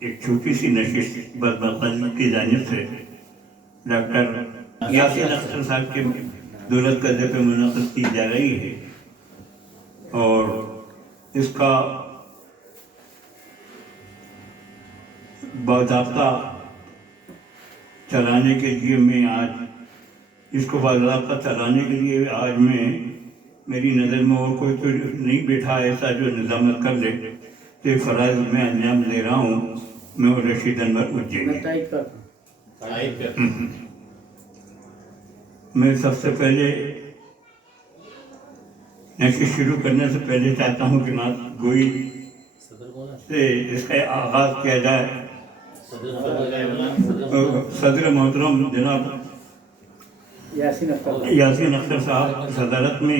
एक छोटी सी नशिश बदमज़गी की जानिब से डॉक्टर यासीन अख्तर साहब के दौलत कदे पे मुनक़िद की जा रही है और इसका बाज़ाब्ता चलाने के लिए मैं आज इसको बाज़ाब्ता चलाने के लिए आज मैं मेरी नज़र में और कोई तो नहीं बैठा ऐसा जो निज़ामत कर ले तो फ़राइज़ में अंजाम दे रहा हूँ। मैं और रशीद अनवर उज्जैन। मैं सबसे पहले नशिश शुरू करने से पहले चाहता हूँ कि नात गोई से इसका आगाज़ किया जाए। सदर मोहतरम जनाब यासीन अख्तर साहब सदारत में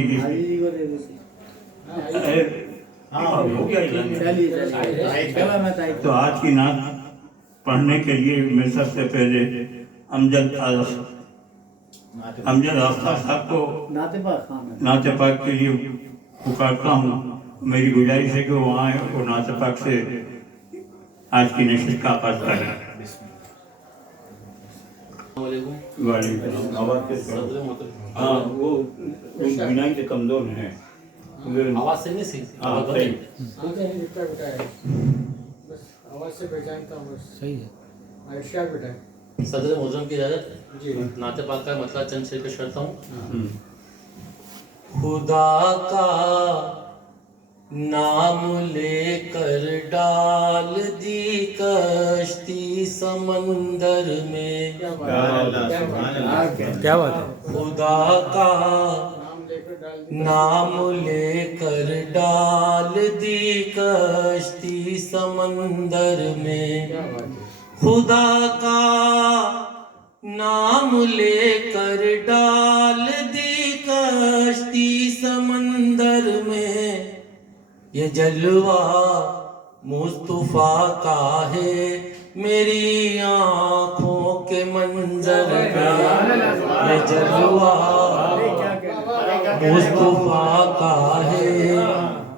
हो गया। तो आज की नात पढ़ने के लिए मैं सबसे पहले अमजद आफ्ताब साहब को नाते पाक के लिए पुकारता हूँ। मेरी गुजारिश है कि वो आए और नाते पाक से आज की नशिश का आगाज़ करें। हाँ वो बिनाई से कमज़ोर हैं। आवाज से नहीं सी हाँ सही आवाज से पहचानता हूँ बस। सही है। अर्शद बेटा सदर मुअज़्ज़म की इजाज़त जी। नाते पाक का मतलब चंद शेर पेश करता हूँ। खुदा का नाम लेकर डाल दी कश्ती समंदर में। क्या बात है। खुदा का नाम लेकर डाल नाम लेकर डाल दी दी कश्ती समंदर में। क्या बात है। खुदा का नाम लेकर डाल दी कश्ती समंदर में। ये जलवा मुस्तफा का है मेरी आँखों के मंजर में। ये जलवा मुस्तफा का है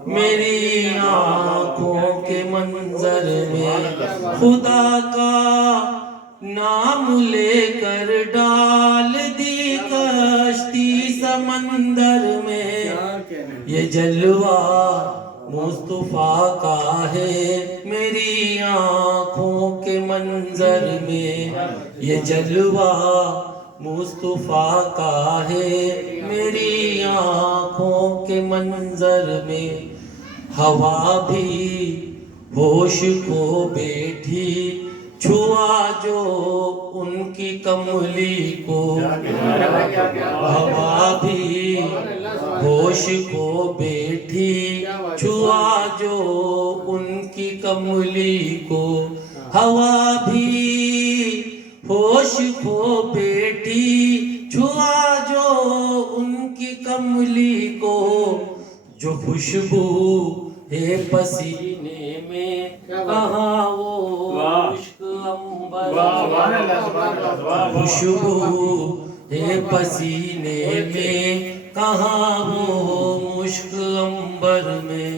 मेरी आँखों के मंजर में। खुदा का नाम लेकर डाल दी कश्ती समंदर में। ये जलवा मुस्तफा का है मेरी आँखों के मंजर में। ये जलवा मुस्तफा का है मेरी आँखों के मंजर में। हवा भी होश खो बैठी छुआ जो उनकी कमली को। हवा भी होश खो बैठी छुआ जो उनकी कमली को। हवा भी होश खो बैठी छुआ जो उनकी कमली को। जो खुशबू है पसीने में कहाँ वो इश्क अंबर। खुशबू है पसीने में कहाँ वो मुश्क अंबर में।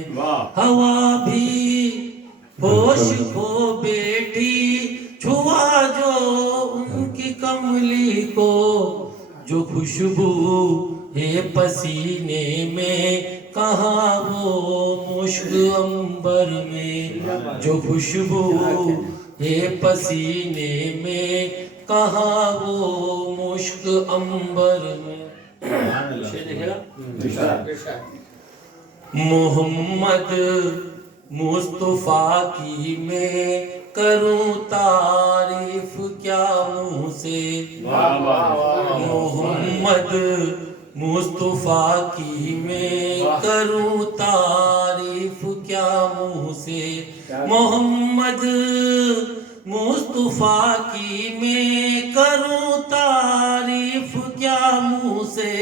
हवा भी होश खो बैठी छुआ जो उनकी कमली को। जो खुशबू है पसीने में कहाँ वो मुश्क अंबर में। जो खुशबू है पसीने में कहाँ वो मुश्क अंबर में। मोहम्मद मुस्तफा की मैं करूं तारीफ क्या मुँह से। मोहम्मद मुस्तफा की मैं करूं तारीफ क्या मुँह से। मोहम्मद मुस्तफा की मैं करूं तारीफ क्या मुँह से।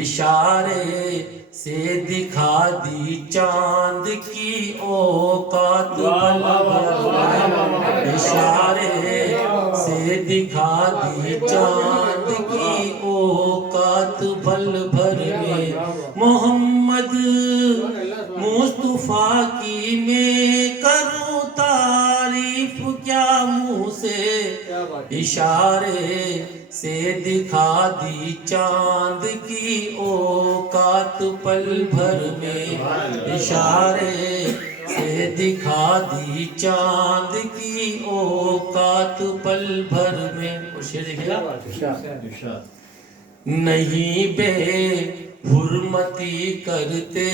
इशारे से दिखा दी चांद की औकात भल भर। इशारे से दिखा दी चांद की औकात भल भर में। मोहम्मद मुस्तफा की मैं करूं तारीफ क्या बात है। इशारे से दिखा दी चांद की औकात पल भर में, इशारे से दिखा दी चांद की औकात पल भर में। और शेर क्या देखिएगा, बात है। नहीं बे हुर्मती करते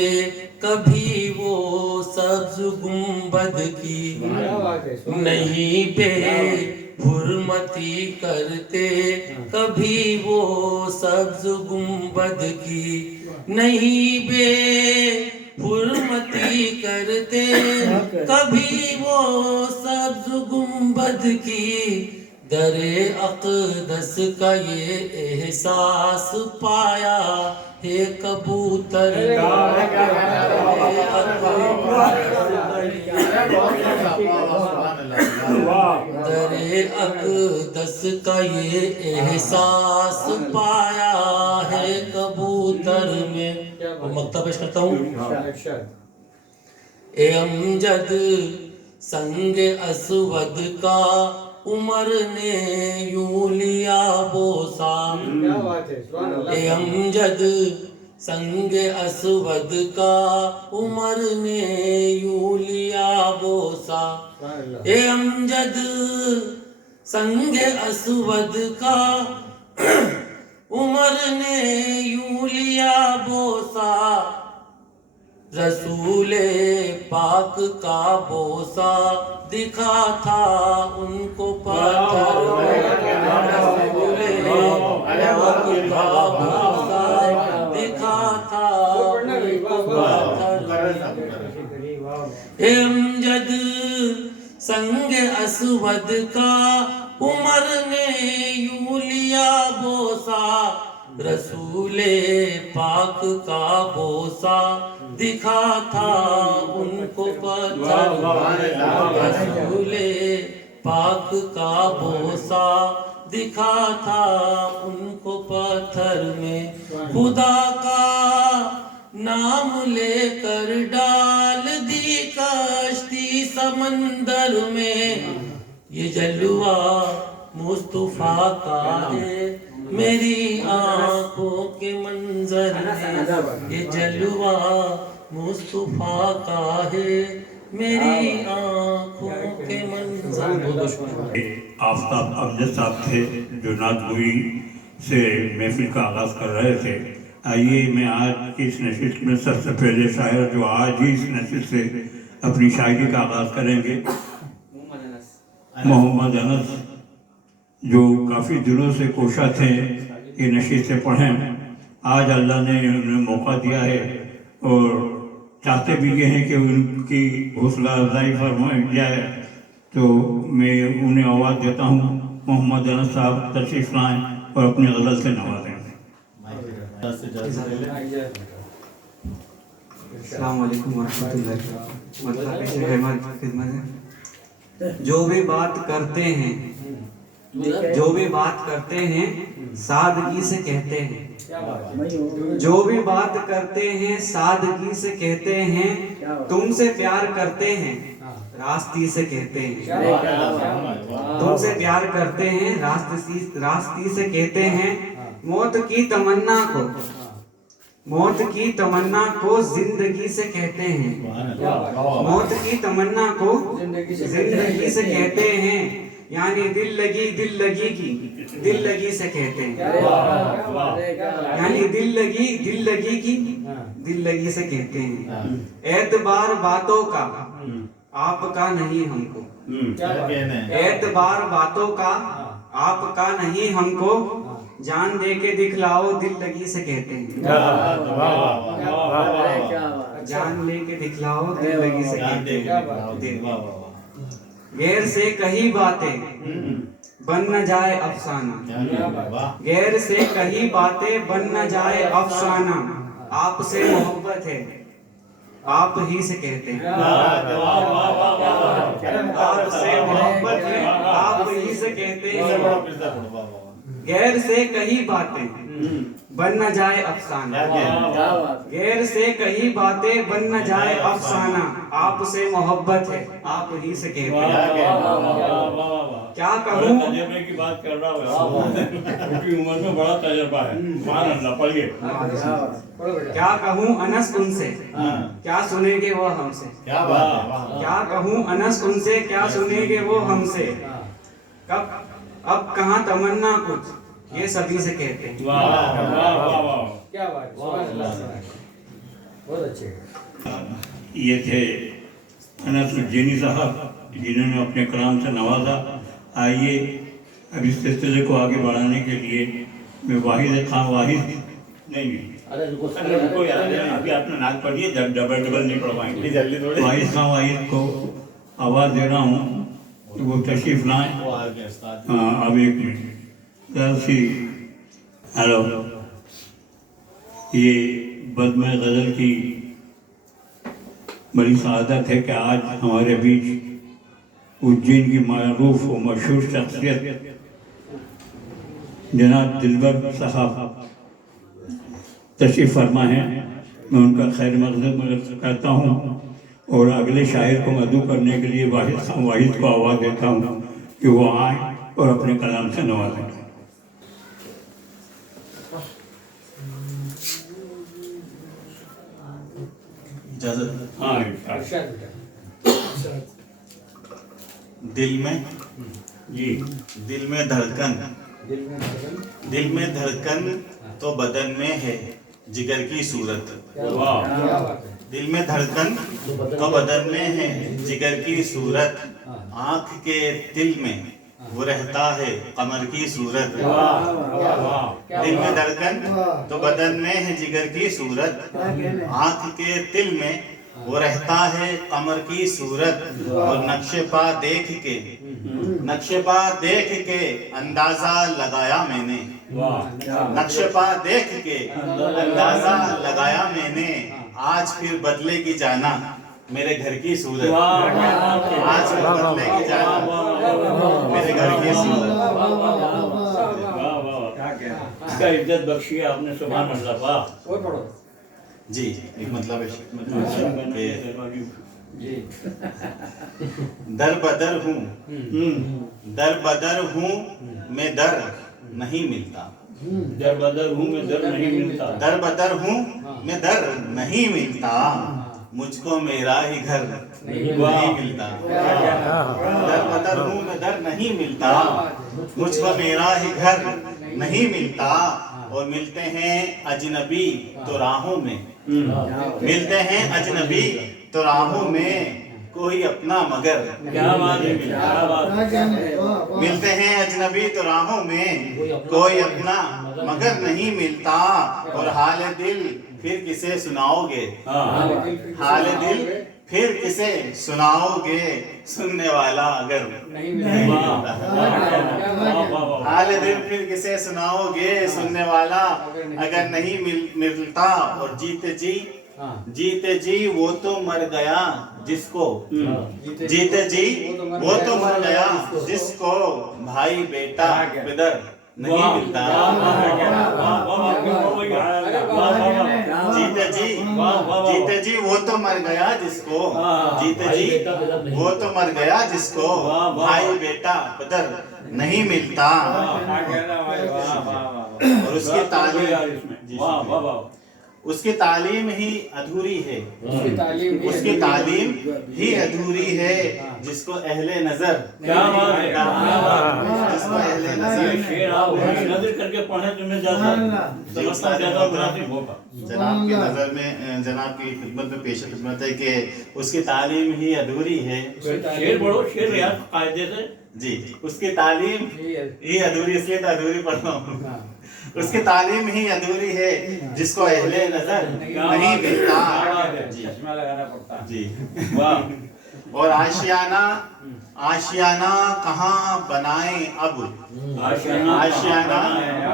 कभी वो सब्ज गुंबद की, क्या बात है। नहीं बे हुर्मती करते कभी वो सब्ज गुंबद की, नहीं बे हुर्मती करते कभी वो सब्ज गुंबद की। दरे अक़दस का ये एहसास पाया है कबूतर, दरे अक़दस का ये एहसास पाया है कबूतर में। और मक्ता पेश करता हूँ। ए अमजद संग असवद का उमर ने यूं लिया बोसा, क्या बात है। सुभान अल्लाह। ए अमजद संग असवद का उमर ने यूं लिया बोसा, सुभान अल्लाह। ए अमजद संग असवद का उमर ने यूं लिया बोसा, रसूले पाक का बोसा दिखा था उनको पत्थर में, रसूले पाक का बोसा दिखा था उनको पत्थर में। ए अमजद संग असवद का उमर ने यूं लिया बोसा, रसूले पाक का बोसा दिखा था उनको पत्थर, रसूले पाक का बोसा दिखा था उनको पत्थर में। खुदा का नाम लेकर डाल दी कश्ती समंदर में, ये जलवा मुस्तफा का है मेरी आंखों के मंजर में, ये जलवा मुस्तफा का है मेरी आंखों के मंजर में। आफ्ताब अमजद साहब थे जो नातगोई से महफिल का आगाज़ कर रहे थे। आइए मैं आज की इस नशिस्त में सबसे पहले शायर जो आज ही इस नशिस्त से अपनी शायरी का आगाज़ करेंगे, मोहम्मद अनस, जो काफ़ी दिनों से कोशा थे ये नशिस्तें पढ़ें। आज अल्लाह ने उन्हें मौका दिया है और चाहते भी ये हैं कि उनकी हौसला अफजाई फरमाई जाए, तो मैं उन्हें आवाज़ देता हूँ। मोहम्मद अनस साहब तशरीफ़ लाएँ और अपनी गज़ल से नवाजें। अस्सलाम वालेकुम वरहमतुल्लाहि मतलब पेश है हमारी खिदमत है। जो भी बात करते हैं, जो भी बात करते हैं सादगी से कहते हैं, जो भी बात करते हैं सादगी से कहते हैं, तुमसे प्यार करते हैं रास्ती से कहते हैं, तुमसे प्यार करते हैं रास्ती से कहते हैं। मौत की तमन्ना को, मौत की तमन्ना को जिंदगी से कहते हैं, मौत की तमन्ना को जिंदगी से कहते हैं। यानी दिल लगी की दिल लगी से कहते हैं, यानी दिल लगी की दिल लगी से कहते हैं। एतबार बातों का आपका नहीं हमको, एतबार बातों का आपका नहीं हमको, जान दे के दिखलाओ दिल लगी से कहते हैं, जान दे के दिखलाओ दिल लगी से कहते हैं। गैर से कही बातें बन न जाए अफसाना, गैर से कही बातें बन न जाए अफसाना, आपसे मोहब्बत है आप ही से कहते हैं, आपसे मोहब्बत है आप ही से कहते हैं। गैर से कही बातें बन न जाए अफसाना। क्या बात है। गैर से कही बातें बन न जाए अफसाना। आपसे मोहब्बत है आप ही से कहते हैं। क्या कहूँ तजर्बे की बात कर रहा हूँ, उनकी उम्र में बड़ा तजर्बा है। सुभान अल्लाह, पढ़िए। पढ़ो बेटा। क्या कहूँ अनस उनसे क्या सुनेंगे वो हमसे। क्या बात है। क्या कहूँ अनस उनसे क्या सुनेंगे वो हमसे। कब अब कहाँ तमन्ना कुछ ये सभी से कहते हैं। वाह वाह वाह वाह। क्या बात है। सुभान अल्लाह, सुभान अल्लाह। बहुत अच्छे। ये थे अनसुद्दीनी साहब, जिन्होंने अपने कलाम से नवाजा। आइए अब इस सिलसिले को आगे बढ़ाने के लिए मैं वाहिद खान वाहिद नहीं अरे रुको, अरे रुको यार, अभी आपने नाक पढ़िए, डबल डबल नहीं पढ़वाएंगे। जल्दी थोड़ी। वाहिद खान वाहिद को आवाज़ दे रहा हूँ तो वो तशरीफ लाएं। वो आ गए उस्ताद। हाँ, अब एक मिनट। सी हेलो, ये बज़्म गज़ल की बड़ी सआदत है कि आज हमारे बीच उज्जैन की मारूफ और मशहूर शख्सियत जनाब दिलबर साहब तशरीफ़ फरमा है। मैं उनका खैर मक़दम करता हूँ और अगले शायर को मदू करने के लिए वाहिद खान वाहिद को आवाज़ देता हूँ कि वो आए और अपने कलाम से नवाजें। इजाजत। हाँ, इरशाद बेटा। दिल में जी, दिल में धड़कन, दिल में धड़कन। दिल में धड़कन तो बदन में है जिगर की सूरत। क्या वाह। क्या बात है। दिल में धड़कन तो बदन में है जिगर की सूरत। आँख के तिल में वो रहता है कमर की सूरत। वाह वाह वाह। दिल में धड़कन तो बदन में है जिगर की सूरत। आँख के तिल में वो रहता है कमर की सूरत। और नक्शे पा देख के, नक्शे पा देख के अंदाजा लगाया मैंने। नक्शे पा देख के अंदाजा लगाया मैंने। आज फिर बदलेगी जाना मेरे घर की सूरत। आज फिर बदलेगी जाना मेरे घर की सूरत। क्या इज्जत बख्शी है आपने, सुभान अल्लाह। वाह। और पढ़ो। जी, एक मतलब जी। दर बदर हूँ, दर बदर हूँ मैं दर नहीं मिलता। दर बदर हूँ मैं दर नहीं मिलता। दर बदर हूँ मैं दर नहीं मिलता। मुझको मेरा ही घर नहीं मिलता। दर बदर हूँ मैं दर नहीं मिलता। मुझको मेरा ही घर नहीं मिलता। और मिलते हैं अजनबी तो राहों में, मिलते हैं अजनबी तो राहों में कोई अपना मगर क्या बात है, क्या बात है। मिलते हैं अजनबी तो राहों में कोई अपना मगर नहीं मिलता। और हाल दिल फिर किसे सुनाओगे, हाल दिल फिर किसे सुनाओगे सुनने वाला अगर नहीं मिलता। हाल दिल फिर किसे सुनाओगे सुनने वाला अगर नहीं मिलता। और जीते जी वो तो मर गया जिसको, जीते जी वो तो मर गया जिसको भाई बेटा बिदर नहीं मिलता। जीते जी वो तो मर गया जिसको, जीते जी वो तो मर गया जिसको भाई बेटा बिदर नहीं मिलता। और उसकी तालीम, उसकी तालीम ही अधूरी है, उसकी तालीम ही अधूरी है जिसको अहले नजर, जिसको अहले नजर करके पढ़े तुम्हें ज्यादा समझता ज्यादा मुनासिब होगा। जनाब की नजर में, जनाब की खिदमत में पेश खिदमत है कि उसकी तालीम ही अधूरी है। शेर पढ़ो, शेर रियाज कायदे से। जी, उसकी तालीम ही अधूरी, इसलिए तो अधूरी पढ़ रहा हूँ। उसकी तालीम ही अधूरी है जिसको अहले नजर नहीं मिलता। जी, लगाना पड़ता है। जी, वाह। और आशियाना, आशियाना कहाँ बनाए अब, आशियाना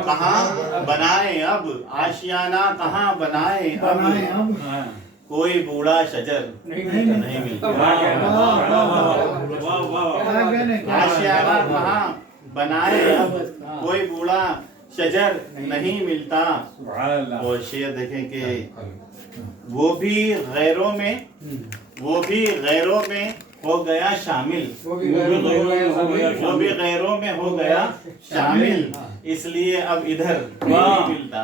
कहाँ बनाए अब, आशियाना कहाँ बनाए अब। कोई बूढ़ा शजर नहीं मिलता। आशियाना कहाँ बनाए अब, कोई बूढ़ा शजर नहीं मिलता। और शेर देखें कि वो भी गैरों में हो गया शामिल, वो भी गैरों में हो गया शामिल, इसलिए अब इधर नहीं मिलता।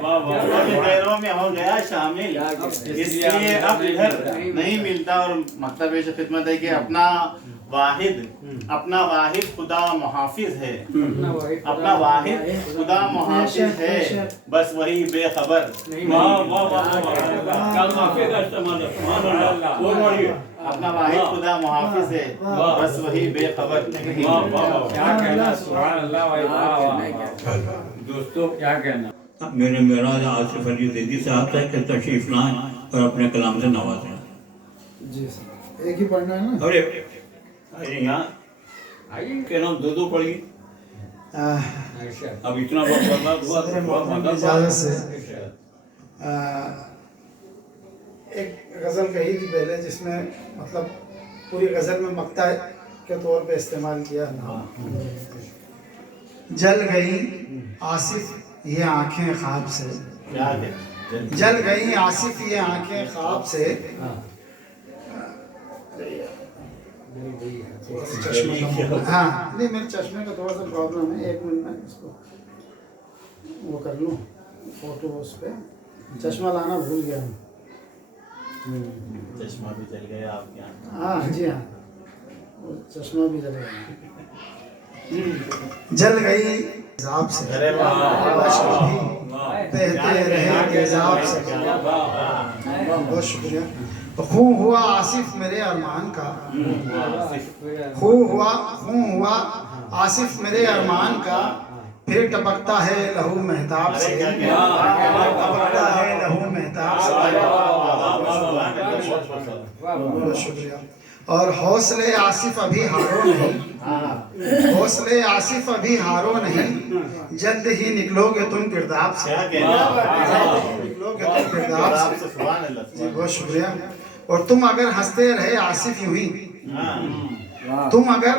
वो भी गैरों में हो गया शामिल, इसलिए अब इधर नहीं मिलता। और मतलब ये खिदमत है कि अपना वाहिद खुदा मुहाफिज है, अपना वाहिद खुदा मुहाफिज है, बस वही बेखबर। अपना वाहिद खुदा मुहाफिज है, बस वही बेखबर नहीं। दोस्तों क्या कहना? मेरे मेराज आसिफ अली ज़ैदी साहब से कि तशरीफ लाएं और अपने कलाम से नवाजें। जी सर, एक ही पढ़ना है ना? अरे अरे यहाँ कह रहा हूँ दो पढ़िए। अब इतना बर्बाद हुआ मेरे मोहतरम की इजाज़त से एक गज़ल कही थी पहले, जिसमें मतलब पूरी गज़ल में मक्ता के तौर पे इस्तेमाल किया। जल गई आसिफ ये आंखें ख्वाब से, जल गई आसिफ ये आंखें ख्वाब से, हाँ नहीं मेरे चश्मे का थोड़ा सा प्रॉब्लम है, एक मिनट में इसको वो कर लूँ फोटो उस पर, चश्मा लाना भूल गया हूँ। चश्मा भी चल गया आपके यहाँ? हाँ जी हाँ, वो चश्मा भी जल गया। जल गई तेजाब से, बहते रहे तेजाब से, बहुत शुक्रिया। खून हुआ आसिफ मेरे अरमान का, खून हुआ आसिफ मेरे अरमान का, फिर टपकता है लहू मेहताब से, टपकता है लहू मेहताब से। बहुत शुक्रिया। और हौसले आसिफ अभी हारो नहीं, हौसले आसिफ अभी हारो नहीं, जल्द ही निकलोगे तुम किरदाब से, निकलोगे तुम किरदाब से। जी बहुत शुक्रिया। और तुम अगर हंसते रहे आसिफ यूं ही, तुम अगर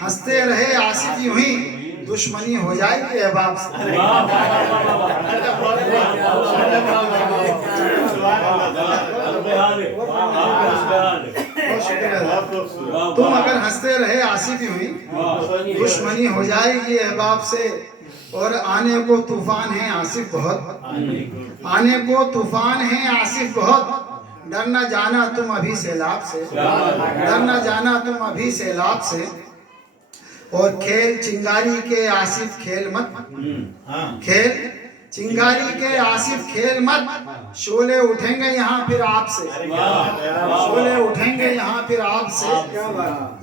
हंसते रहे आसिफ यूं ही, दुश्मनी हो जाएगी अहबाब से। तुम अगर हंसते रहे आसिफ यूं ही, दुश्मनी हो जाएगी अहबाब से। और आने को तूफान है आसिफ बहुत, आने को तूफान है आसिफ बहुत, डर न जाना तुम अभी सैलाब से, डर न जाना तुम अभी सैलाब से। और खेल चिंगारी के आसिफ खेल मत, खेल चिंगारी के आसिफ खेल मत, शोले उठेंगे यहाँ फिर आपसे, शोले उठेंगे यहाँ फिर आपसे।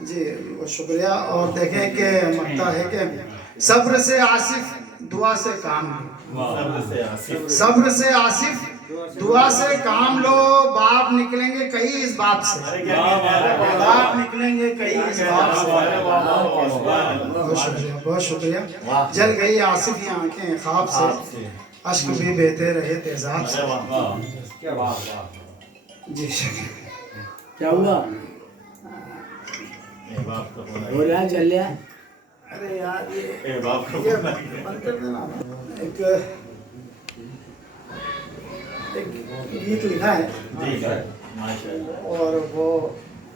जी बहुत शुक्रिया। और देखें कि मक्ता है कि सब्र से आसिफ दुआ से काम लो, सब्र से आसिफ दुआ से काम लो, बाप निकलेंगे कई इस बाप से, बाप निकलेंगे कई इस बाप से। बहुत शुक्रिया, बहुत शुक्रिया। जल गई आसिफ ये आंखें ख्वाब से, अश्क भी बहते रहे तेजाब से। जी शुक्रिया। क्या हुआ? हो रहा चल रहा? अरे यार ये बंद कर देना। एक गीत लिखा है और वो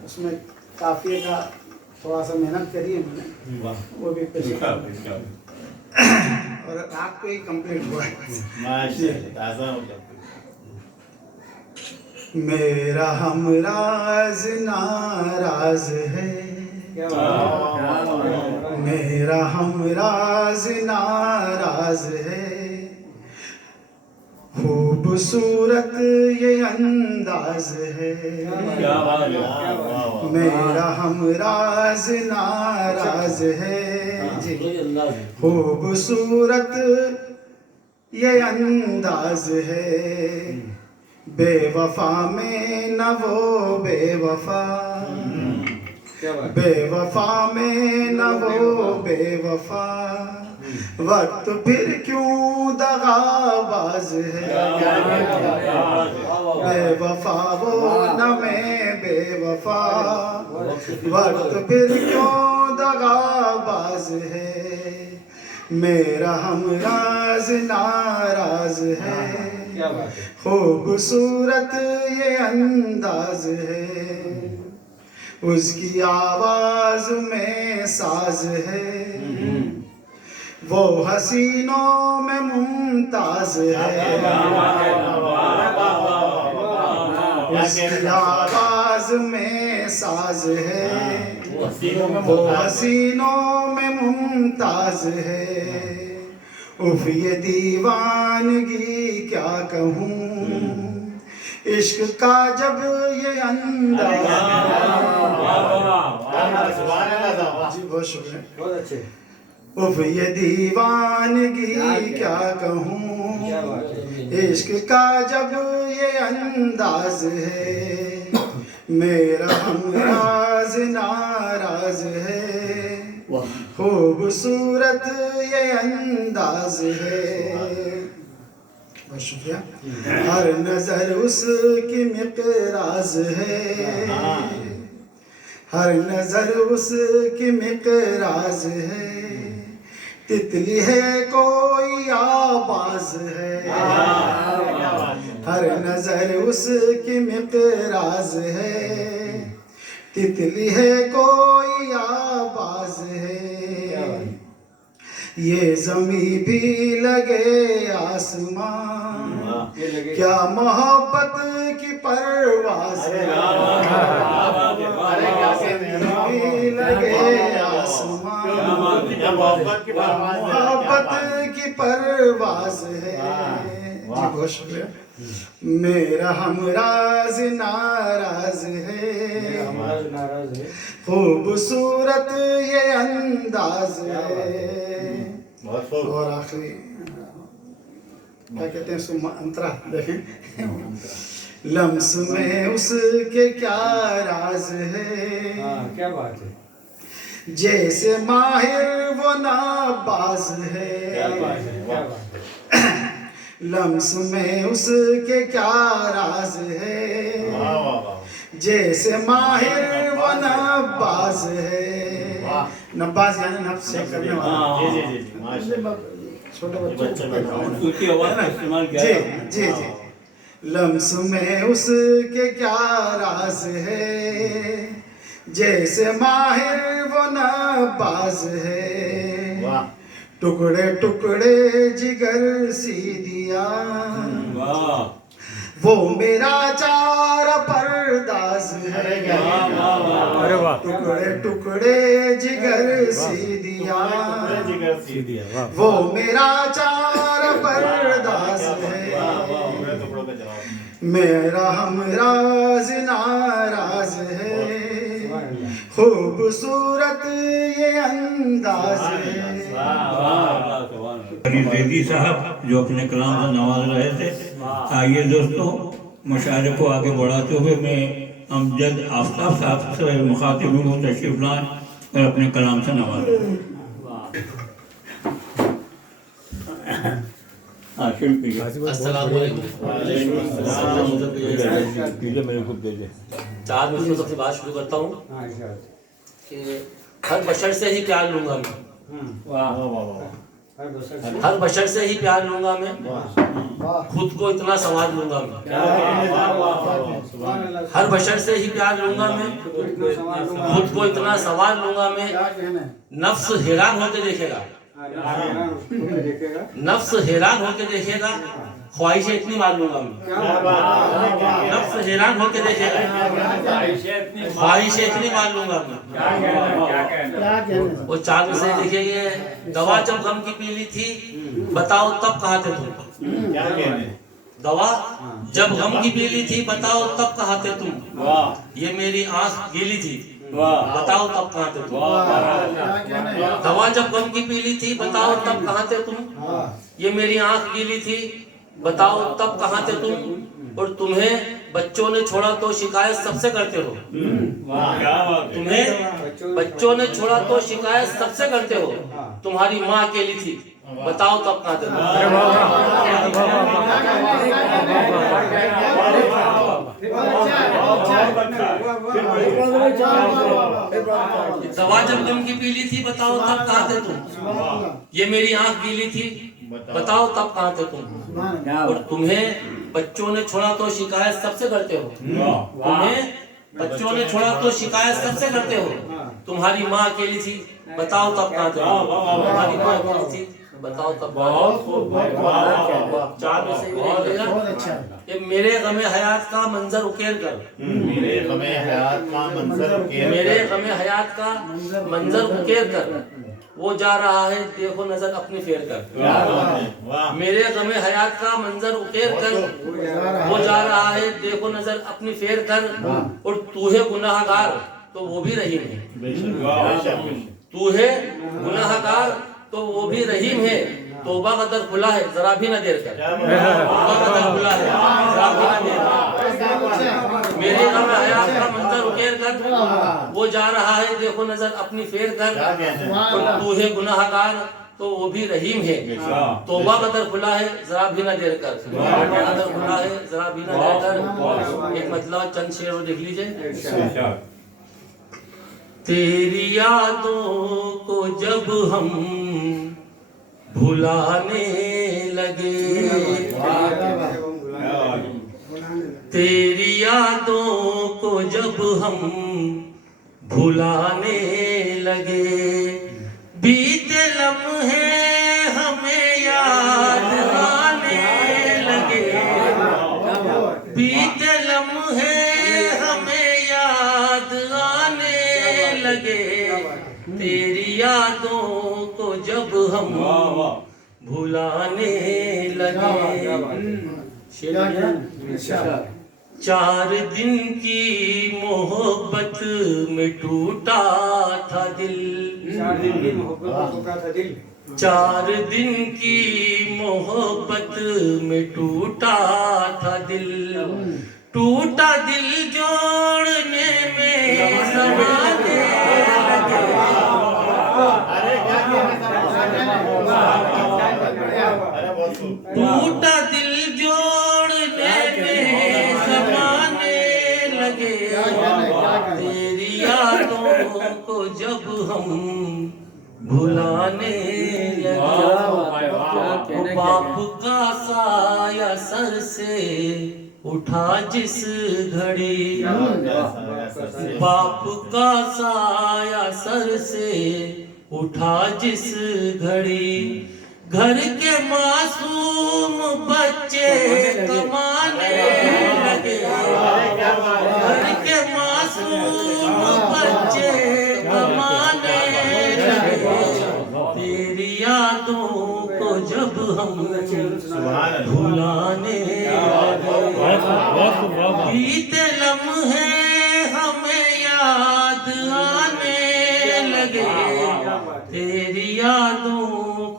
उसमें काफिये का थोड़ा सा मेहनत करी है मैंने, वो भी पेश और रात को ही कंप्लीट हुआ है। मेरा हमराज नाराज है, मेरा हमराज नाराज है, खूबसूरत ये अंदाज है, मेरा हमराज नाराज है। जी खूबसूरत ये अंदाज है, बेवफा में न वो बेवफा, बेवफा में न वो बेवफा, वक्त फिर क्यों दगाबाज है, बेवफा वो न मैं बेवफा, वक्त फिर क्यों दगाबाज है। मेरा हमराज नाराज है, क्या बात है। खूबसूरत ये अंदाज है, उसकी आवाज में साज है, वो हसीनों में मुमताज है, उसकी आवाज में साज है, वो हसीनों में मुमताज है। उफ ये दीवानगी क्या कहूँ, इश्क का जब ये अंदाज। जी बहुत शुक्रिया। बहुत अच्छे। उफ ये दीवानगी क्या कहूँ, क्या बात है। इश्क का जब ये अंदाज है, मेरा हमराज नाराज है, खूबसूरत ये अंदाज है। बहुत शुक्रिया। हर नजर उसकी मिक़राज है, हर नजर उसकी मिक़राज है, तितली है कोई आवाज है, हर नजर उसकी मिक़राज है, तितली है कोई आवाज है। ये जमी भी लगे आसमान, क्या मोहब्बत की परवाज है, भी लगे आसमान, मोहब्बत की परवाज है। जी बहुत शुक्रिया। मेरा हमराज नाराज है, नाराज है। खूबसूरत ये अंदाज है। और आखिरी क्या कहते हैं सुम अंतरा देखें, लम्स में उसके क्या राज है, हाँ क्या बात है। जैसे माहिर वो नाबाज है, क्या बात है। क्या बात है। लम्स में उसके क्या राज है, जैसे माहिर वो नब्बाज है। नब्बाज यानी नफ्स से करने वाला। छोटे बच्चों उसकी आवाज का इस्तेमाल किया जी है। जी जी। लम्स में उसके क्या राज है, जैसे माहिर वो नब्बाज है, टुकड़े टुकड़े जिगर सी दिया, वो मेरा चार परदाज है। अरे वाह। टुकड़े टुकड़े जिगर सी दिया, वो मेरा चार परदाज है, मेरा हमराज नाराज है, खूबसूरत ये अंदाज है। जैदी साहब जो अपने कलाम से नवाज रहे थे। आइए दोस्तों, मुशायरे को आगे बढ़ाते हुए मैं अमजद आफ्ताब साहब से मुखातिब हूँ, तशरीफ लाएं और अपने कलाम से नवाज। अस्सलाम वालेकुम। मेरे को भेजे। 4 मिनट में सबसे बात शुरू करता हूँ हाँ इरशाद। कि हर बशर से ही प्यार लूंगा मैं, हर हर बशर से ही प्यार लूंगा मैं, खुद को इतना संवार लूंगा मैं, हर बशर से ही प्यार लूंगा मैं, खुद को इतना संवार लूंगा मैं। नफ्स हैरान होकर देखेगा, नफ्स हैरान होकर देखेगा, ख्वाहिशें इतनी मार लूंगा मैं। नफ्स हैरान होकर देखेगा, ख्वाहिशें इतनी मार लूंगा मैं। वो 4 में से देखिए, ये दवा जब गम की पी ली थी, बताओ तब कहाँ थे तुम। दवा जब गम की पी ली थी, बताओ तब कहाँ थे तुम। ये मेरी आंख गीली थी, बताओ तब कहाँ थे तुम। दवा जब गम की पी ली थी, बताओ तब कहाँ थे तुम। ये मेरी आंख गीली थी, बताओ तब कहाँ थे तुम। और तुम्हें बच्चों ने छोड़ा तो शिकायत सबसे करते हो। तुम्हें बच्चों ने छोड़ा तो शिकायत सबसे करते हो। तुम्हारी माँ अकेली थी, बताओ तब कहाँ थे तुम। दवा जब गम की पी ली थी, बताओ तब कहाँ थे तुम? ये मेरी आंख गीली थी, बताओ तब कहाँ थे तुम? और तुम्हें बच्चों ने छोड़ा तो शिकायत सबसे करते हो। तुम्हें बच्चों ने छोड़ा तो शिकायत सबसे करते हो। तुम्हारी माँ अकेली थी, बताओ तब कहाँ थे? तुम्हारी माँ अकेली थी, बताओ तब। चार में से भी नहीं मिलेगा। ये मेरे गमे हयात का मंजर उकेर कर, मेरे गमे हयात का मंजर उकेर मेरे गमे हयात का मंजर उकेर कर, वो जा रहा है देखो नजर अपनी फेर कर। वाह मेरे गमे हयात का मंजर उकेर कर, वो जा रहा है देखो नजर अपनी फेर कर। और तू है गुनाहगार तो वो भी रहीम है, तू है गुनाहगार तो वो भी रहीम है। तौबा का दर खुला है, जरा भी न देर कर। तौबा का दर खुला है, जरा भी न देर कर। मेरे गम हयात का मंजर उकेर कर, वो जा रहा है देखो नजर अपनी फेर कर। और तू है गुनाहगार तो वो भी रहीम है। तौबा का दर खुला है, जरा भी न देर कर। तौबा का दर खुला है, जरा भी न देर कर। एक मतलब चंद शेर और देख लीजिए। तेरी यादों को जब हम भुलाने लगे, तेरी यादों को जब हम भुलाने लगे, बीते लम्हे हमें याद आने लगे, बीते लम्हे हमें याद आने लगे। तेरी यादों को जब हम भुलाने लगे। चार दिन की मोहब्बत में टूटा था दिल, 4 दिन की मोहब्बत का दिल, 4 दिन की मोहब्बत में टूटा था दिल। टूटा दिल जोड़ने में ज़माने लगे, टूटा दिल जोड़ने में ज़माने लगे। तेरी यादों को जब हम भुलाने लगे। बाप का साया सर से उठा जिस घड़ी, बाप का साया सर से उठा जिस घड़ी, घर के मासूम बच्चे कमाने लगे, घर के मासूम बच्चे कमाने लगे। तेरी यादों को जब हम भुलाने लगे, बीते लम्हे हमें याद आने लगे। तेरी यादों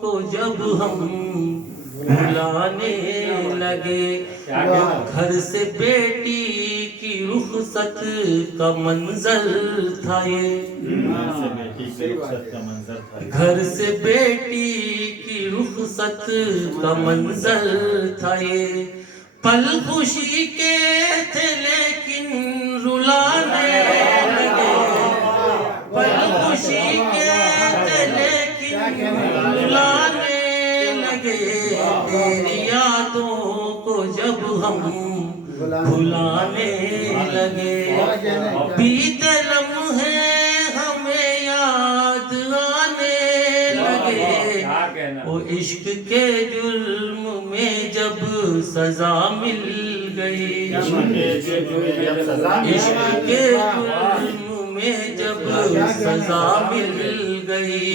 को जब हम भुलाने लगे। घर से बेटी की रुखसत का मंजर था ये, घर से बेटी की रुखसत का मंजर था ये। पल खुशी के थे लेकिन रुलाने लगे, पल खुशी के थे लेकिन रुलाने लगे। तेरी यादों को जब हम भुलाने लगे, बीते लम्हे हमें याद आने लगे। वो इश्क के जुल्म में जब सजा मिल गई, इश्क के जुल्म में जब सजा मिल गई,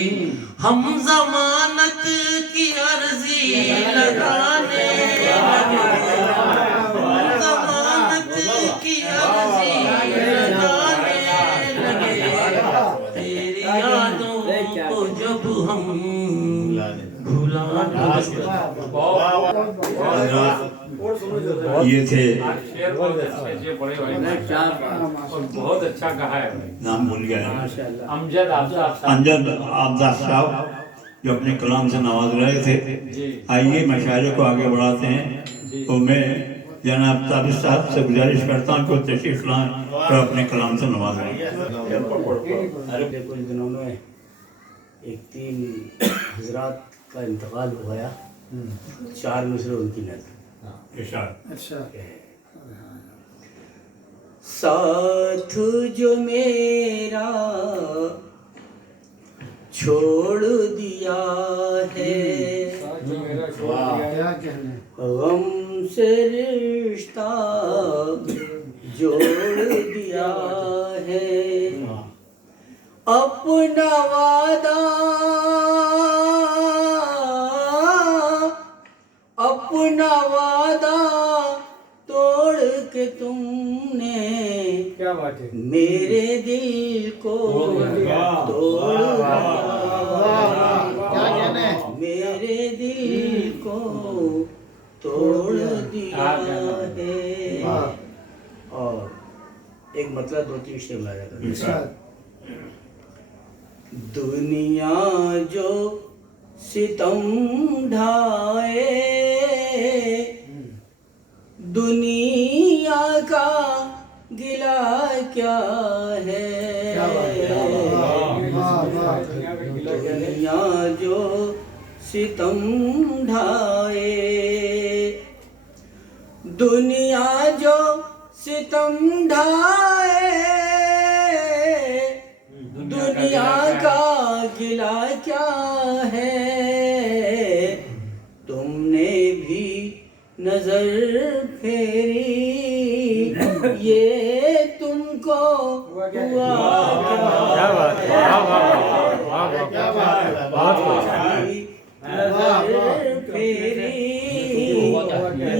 हम जमानत की अर्जी लगाने लगे, हम जमानत की अर्जी लगाने लगे। तेरी यादों को जब हम भुलाने ये थे बहुत अच्छा कहा है, नाम भूल गया अमजद आफताब अमजद आफताब साहब जो अपने कलाम से नवाज रहे थे। आइए मशाइरे को आगे बढ़ाते हैं। तो मैं जनाब ताबिश साहब से गुजारिश करता हूँ कि वो तशरीफ लाएं और अपने कलाम से नवाजें। देखो इन दिनों में एक 3 हजरात का इंतकाल हो गया, 4 में से उनकी नजर। अच्छा साथ जो मेरा छोड़ दिया है, क्या कहने गम से रिश्ता जोड़ दिया है, अपना वादा तोड़ के तुमने क्या बात है, मेरे दिल को तोड़ दिया, क्या कहने, मेरे दिल को तोड़ दिया है। और एक मतलब 2-3 शेर लाया था। दुनिया जो सितम ढाए, दुनिया का गिला क्या है, दुनिया जो सितम ढाए, दुनिया जो सितम ढाए, दुनिया का गिला क्या है, तुमने भी नजर फेरी, ये तुमको हुआ क्या बात है, नजर फेरी,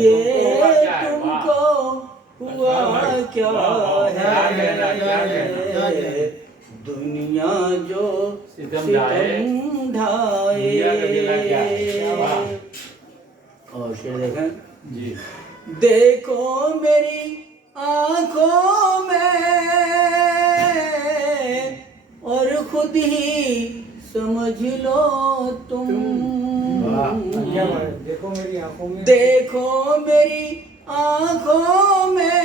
ये तुमको हुआ क्या है, दुनिया जो सितम ढाए। और शेर देखें जी, देखो मेरी आंखों में और खुद ही समझ लो तुम, देखो मेरी आंखों में, देखो मेरी आंखों में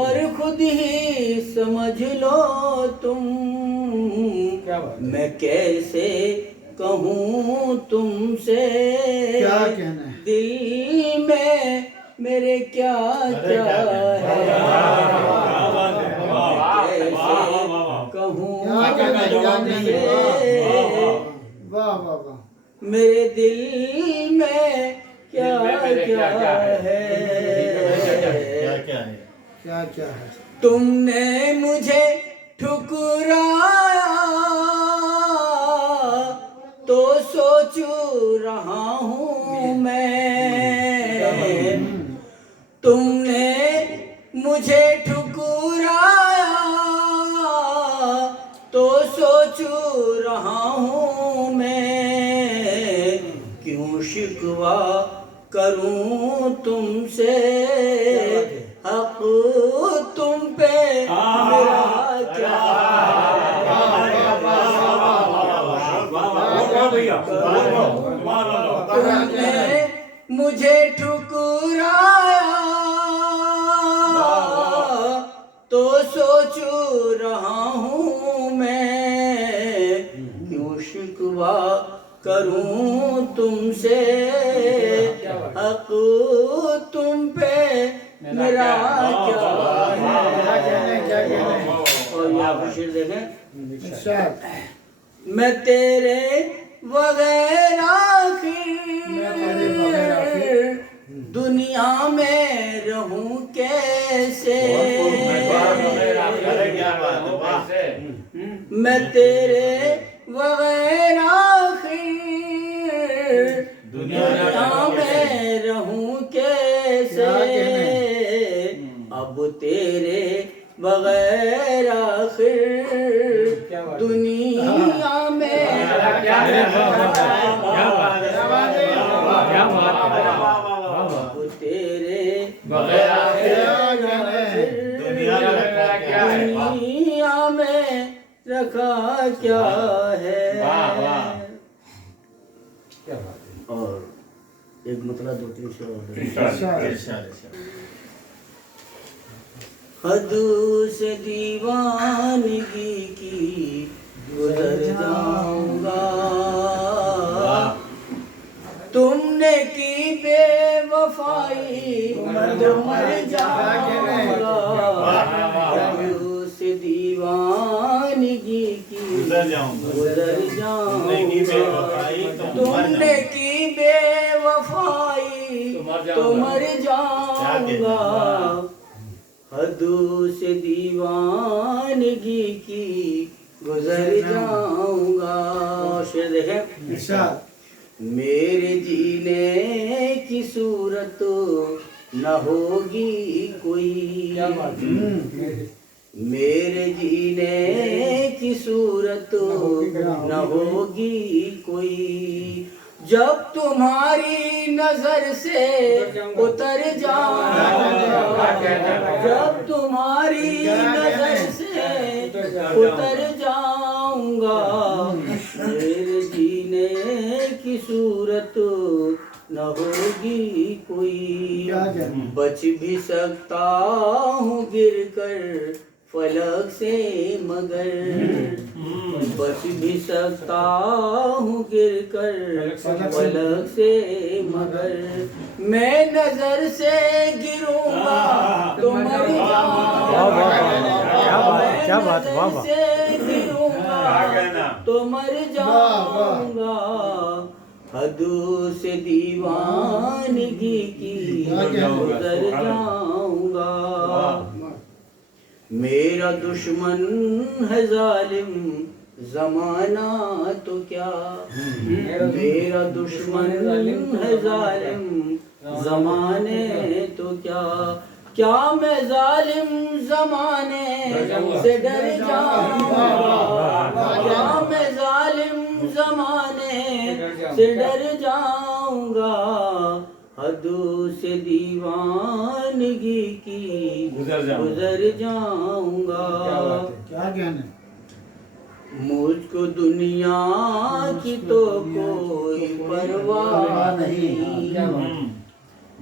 और खुद ही समझ लो तुम, मैं कैसे कहूँ तुमसे, क्या कहना है, दिल में मेरे क्या क्या है, कैसे कहूँ तुमसे, वाह वाह वाह, मेरे दिल में क्या क्या है, क्या क्या है, तुमने मुझे ठुकराया तो सोचू रहा हूँ मैं, तुमने मुझे ठुकराया तो सोचू रहा हूँ मैं, क्यों शिकवा करूँ तुमसे, हक तुम पे मेरा क्या, तुमने मुझे ठुकराया तो सोचू रहा हूँ मैं, क्यों शिकवा करूँ तुमसे, हक तुम पे मेरा क्या है। और यहाँ पर शेर देखें, मैं तेरे बगैर दुनिया में रहूं कैसे, मैं तेरे बगैर दुनिया में रहूं कैसे, अब तेरे बगैर आखिर दुनिया में अब तेरे बगैर दुनिया में रखा क्या है। और एक मतलब 2-3 शेर और दे। हद से दीवानगी की गुजर जाऊंगा, तुमने की बेवफाई तो मर जाऊंगा। हद से दीवानगी की गुजर जाऊंगा, तुमने की बेवफाई तो मर जाऊंगा। हद से दीवानगी की गुजर जाऊंगा। शेर देखें। मेरे जीने की सूरत न होगी कोई, मेरे जीने की सूरत न होगी कोई, जब तुम्हारी नजर से उतर जाऊंगा। जब तुम्हारी नजर से उतर जाऊंगा, मेरे जीने की सूरत न होगी कोई। बच भी सकता हूँ गिर कर फलक से मगर, बच भी सकता हूँ गिर कर फलक से मगर, मैं नजर से गिरूंगा तो मर जाऊंगा। क्या बात से गिरूंगा तो मर जाऊंगा। हद से दीवानगी की गुजर जाऊंगा। मेरा दुश्मन है जालिम जमाना तो क्या, मेरा दुश्मन है जालिम जमाने तो क्या, क्या मैं जालिम जमाने से डर जाऊंगा। क्या मैं जालिम जमाने से डर जाऊंगा। हद से दीवानगी की गुजर जाऊंगा। क्या ज्ञान है? मुझको दुनिया की तो कोई परवाह नहीं,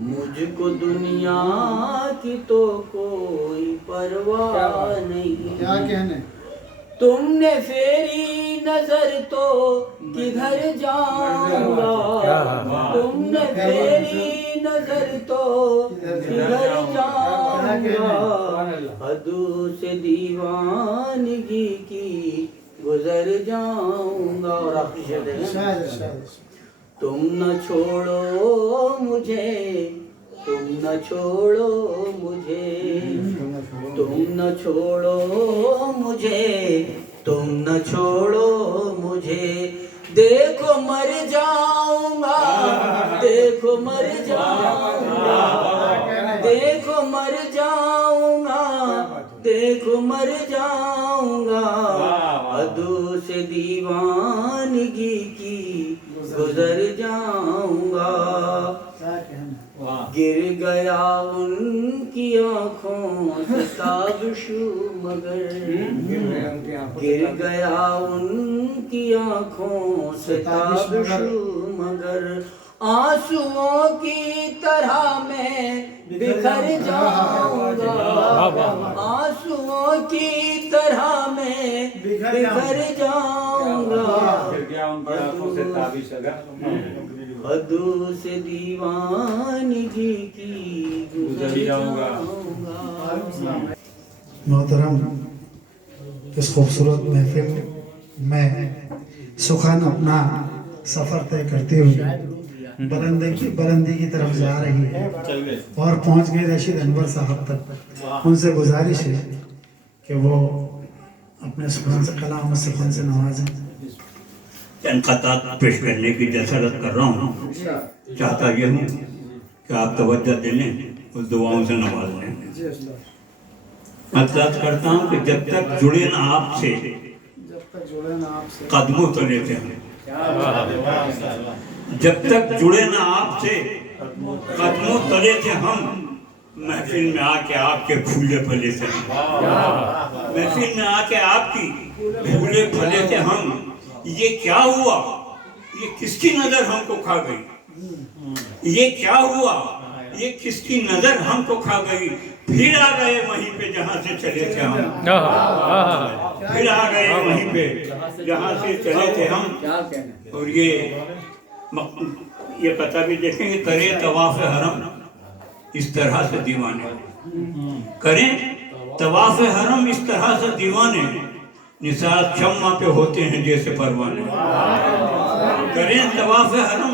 मुझको दुनिया की तो कोई परवाह नहीं। क्या कहने? तुमने फेरी नजर तो किधर जाऊंगा। तुमने फेरी नजर तो किधर जाऊंगा। हद से दीवानगी की गुजर जाऊंगा। और आप तुम न छोड़ो मुझे, तुम न छोड़ो मुझे, तुम न छोड़ो मुझे, तुम न छोड़ो मुझे। देखो मर जाऊंगा, देखो मर जाऊंगा, देखो मर जाऊंगा, देखो मर जाऊंगा। हद से दीवानगी की गुजर जाऊंगा। गिर गया उनकी आँखों से ताबशु मगर, गिर गया उनकी आँखों से ताबशु मगर, आंसुओं की तरह मैं बिखर जाऊंगा। आंसुओं की तरह मैं बिखर जाऊंगा। हद से दीवानगी की गुजर जाऊंगा। मोहतरम, इस खूबसूरत महफिल में सुखान अपना सफर तय करते हुए बरंदे की तरफ जा रही है और पहुंच गए रशीद अनवर साहब तक। उनसे गुजारिश है कि वो अपने सुखान से कलाम सुखान से नवाजें। चंद खतात पेश करने की जसरत कर रहा हूँ। चाहता ये हूँ कि आप तवज्जो दें, उस दुआओं से नवाज लें। मैं तर्ज करता हूँ कि जब तक जुड़े ना आपसे, कदमों तले थे हम। जब तक जुड़े ना आपसे, कदमों तले थे हम। महफिल में आके आपके फूले फले थे हम। महफिल में आके आपकी फूले फले थे हम। ये क्या हुआ? ये किसकी नजर हमको खा गई? ये क्या हुआ, ये किसकी नजर हमको खा गई, फिर आ गए वहीं पे जहाँ से चले थे हम, फिर आ गए वहीं पे जहाँ से चले थे हम। और ये पता भी देखेंगे, करें तवाफ हरम इस तरह से दीवाने, करें तवाफ हरम इस तरह से दीवाने, निसार शम्मा पे होते हैं जैसे परवाने। करें तवाफ हरम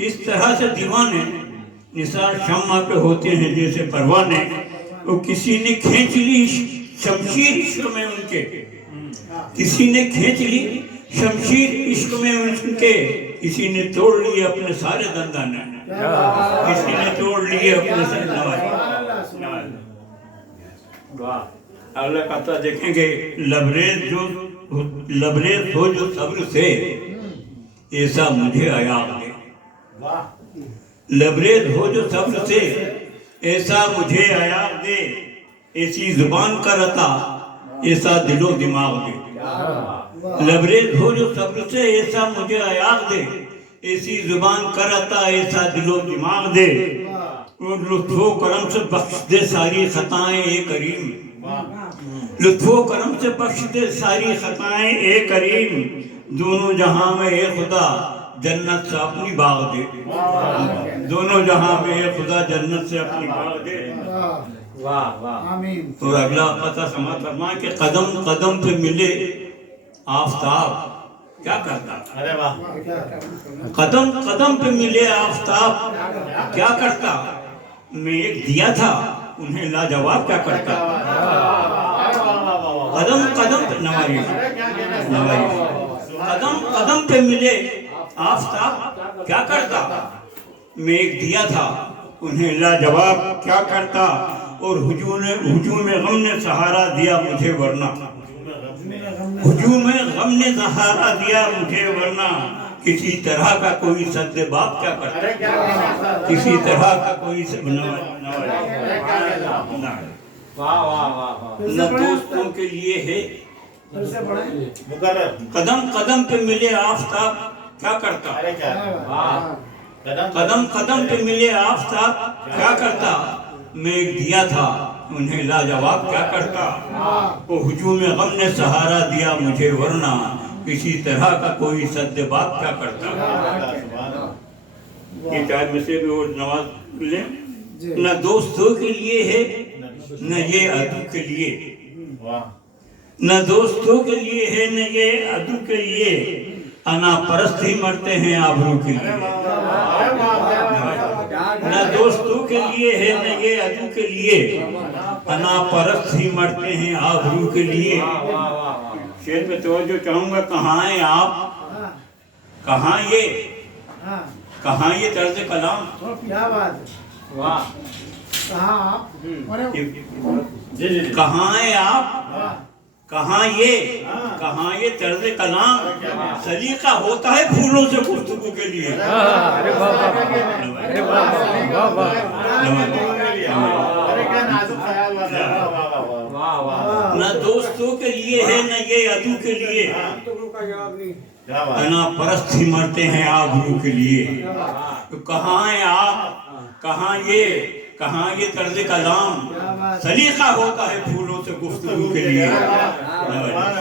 इस तरह से दीवाने, निसार शम्मा पे होते हैं जैसे परवाने। तो किसी ने खींच ली शमशीर इश्क में उनके, किसी ने खींच ली शमशीर इश्क में उनके, किसी ने तोड़ लिए अपने सारे दंदाने, किसी ने तोड़ लिए अपने सारे। अल्लाह कहता देखेंगे, लबरेज हो जो सब्र से ऐसा मुझे अयाब दे, लबरेज हो जो सब्र से ऐसा मुझे अयाब दे, ऐसी जुबान का रता ऐसा दिलो दिमाग दे। लबरेज हो जो सब्र से ऐसा मुझे अयाब दे, ऐसी जुबान का रता ऐसा दिलो दिमाग दे। और लुत्फो करम से बख्श दे सारी खताएं ए करीम, लुत्फो करम से बख्श दे सारी खताएं ए करीम। दोनों जहां में ए खुदा जन्नत से अपनी बाग दे, दोनों जहां में ए खुदा जन्नत से अपनी बाग दे। वाह वाह आमीन। तो अगला पता समा फरमा के कदम कदम पे मिले आफताब क्या करता, अरे वाह, कदम कदम पे मिले आफताब क्या करता। मैं एक दिया था उन्हें लाजवाब क्या करता। कदम कदम पे नवारी कदम कदम पे मिले आफताब क्या करता। मैं एक दिया था उन्हें लाजवाब क्या करता। और हुजूम गम ने सहारा दिया मुझे वरना, हुजूम गम ने सहारा दिया मुझे वरना। किसी तरह का कोई सद्दे बाप क्या करता, किसी तरह का कोई वाह वाह वाह। न दोस्तों के लिए है मुकर्रर, कदम कदम पे मिले आफताब क्या करता। अरे क्या, कदम कदम पे मिले आफताब क्या करता। मैं एक दिया था उन्हें लाजवाब क्या करता। वो हुजूम गम ने सहारा दिया मुझे वरना, किसी तरह का कोई सद्दे बाप क्या करता। ये चार में से भी और नवाज ले, न दोस्तों के लिए है न ये अदू के लिए, न दोस्तों के लिए है न ये अदू के लिए। अना परस्त ही मरते हैं आबरू के लिए, न दोस्तों के लिए है न ये अदू के लिए। अना परस्त ही मरते हैं आबरू के लिए। शेर में तवज्जो चाहूंगा, कहाँ है आप, कहाँ ये तर्ज कलाम, क्या बात है, वाह कहाँ आप, कहाँ है आप, कहाँ ये तर्ज कलाम। सलीका होता है फूलों से गुफ्तगू के लिए। अरे वाह अरे वाह वाह वाह अरे क्या नाजुक ख्याल वाला, वाह वाह वाह। न दोस्तों के लिए है न ये अदू के लिए। क्या बात, अना परस्त ही मरते हैं आबरू के लिए। तो कहाँ है आप, कहाँ ये तर्ज कलाम। सलीका होता है फूलों से गुफ्तगू के लिए,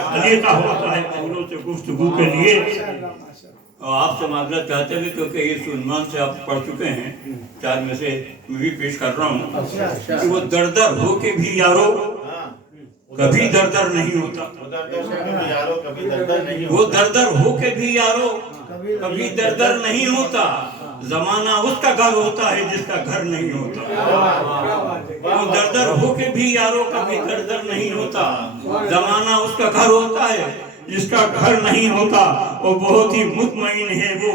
सलीका होता है फूलों से गुफ्तगू के लिए। और आपसे माजरत चाहते हुए, क्योंकि ये सुनमान से आप पढ़ चुके हैं, चार में से मैं भी पेश कर रहा हूँ कि वो दर हो के भी यारो कभी दर नहीं होता। कभी दर्द नहीं वो दर हो के भी यारो कभी दर नहीं होता। जमाना उसका घर होता है जिसका घर नहीं होता। वो दर हो के भी यारो कभी दर नहीं होता। जमाना उसका घर होता है जिसका घर नहीं होता। वो बहुत ही मुतमईन है वो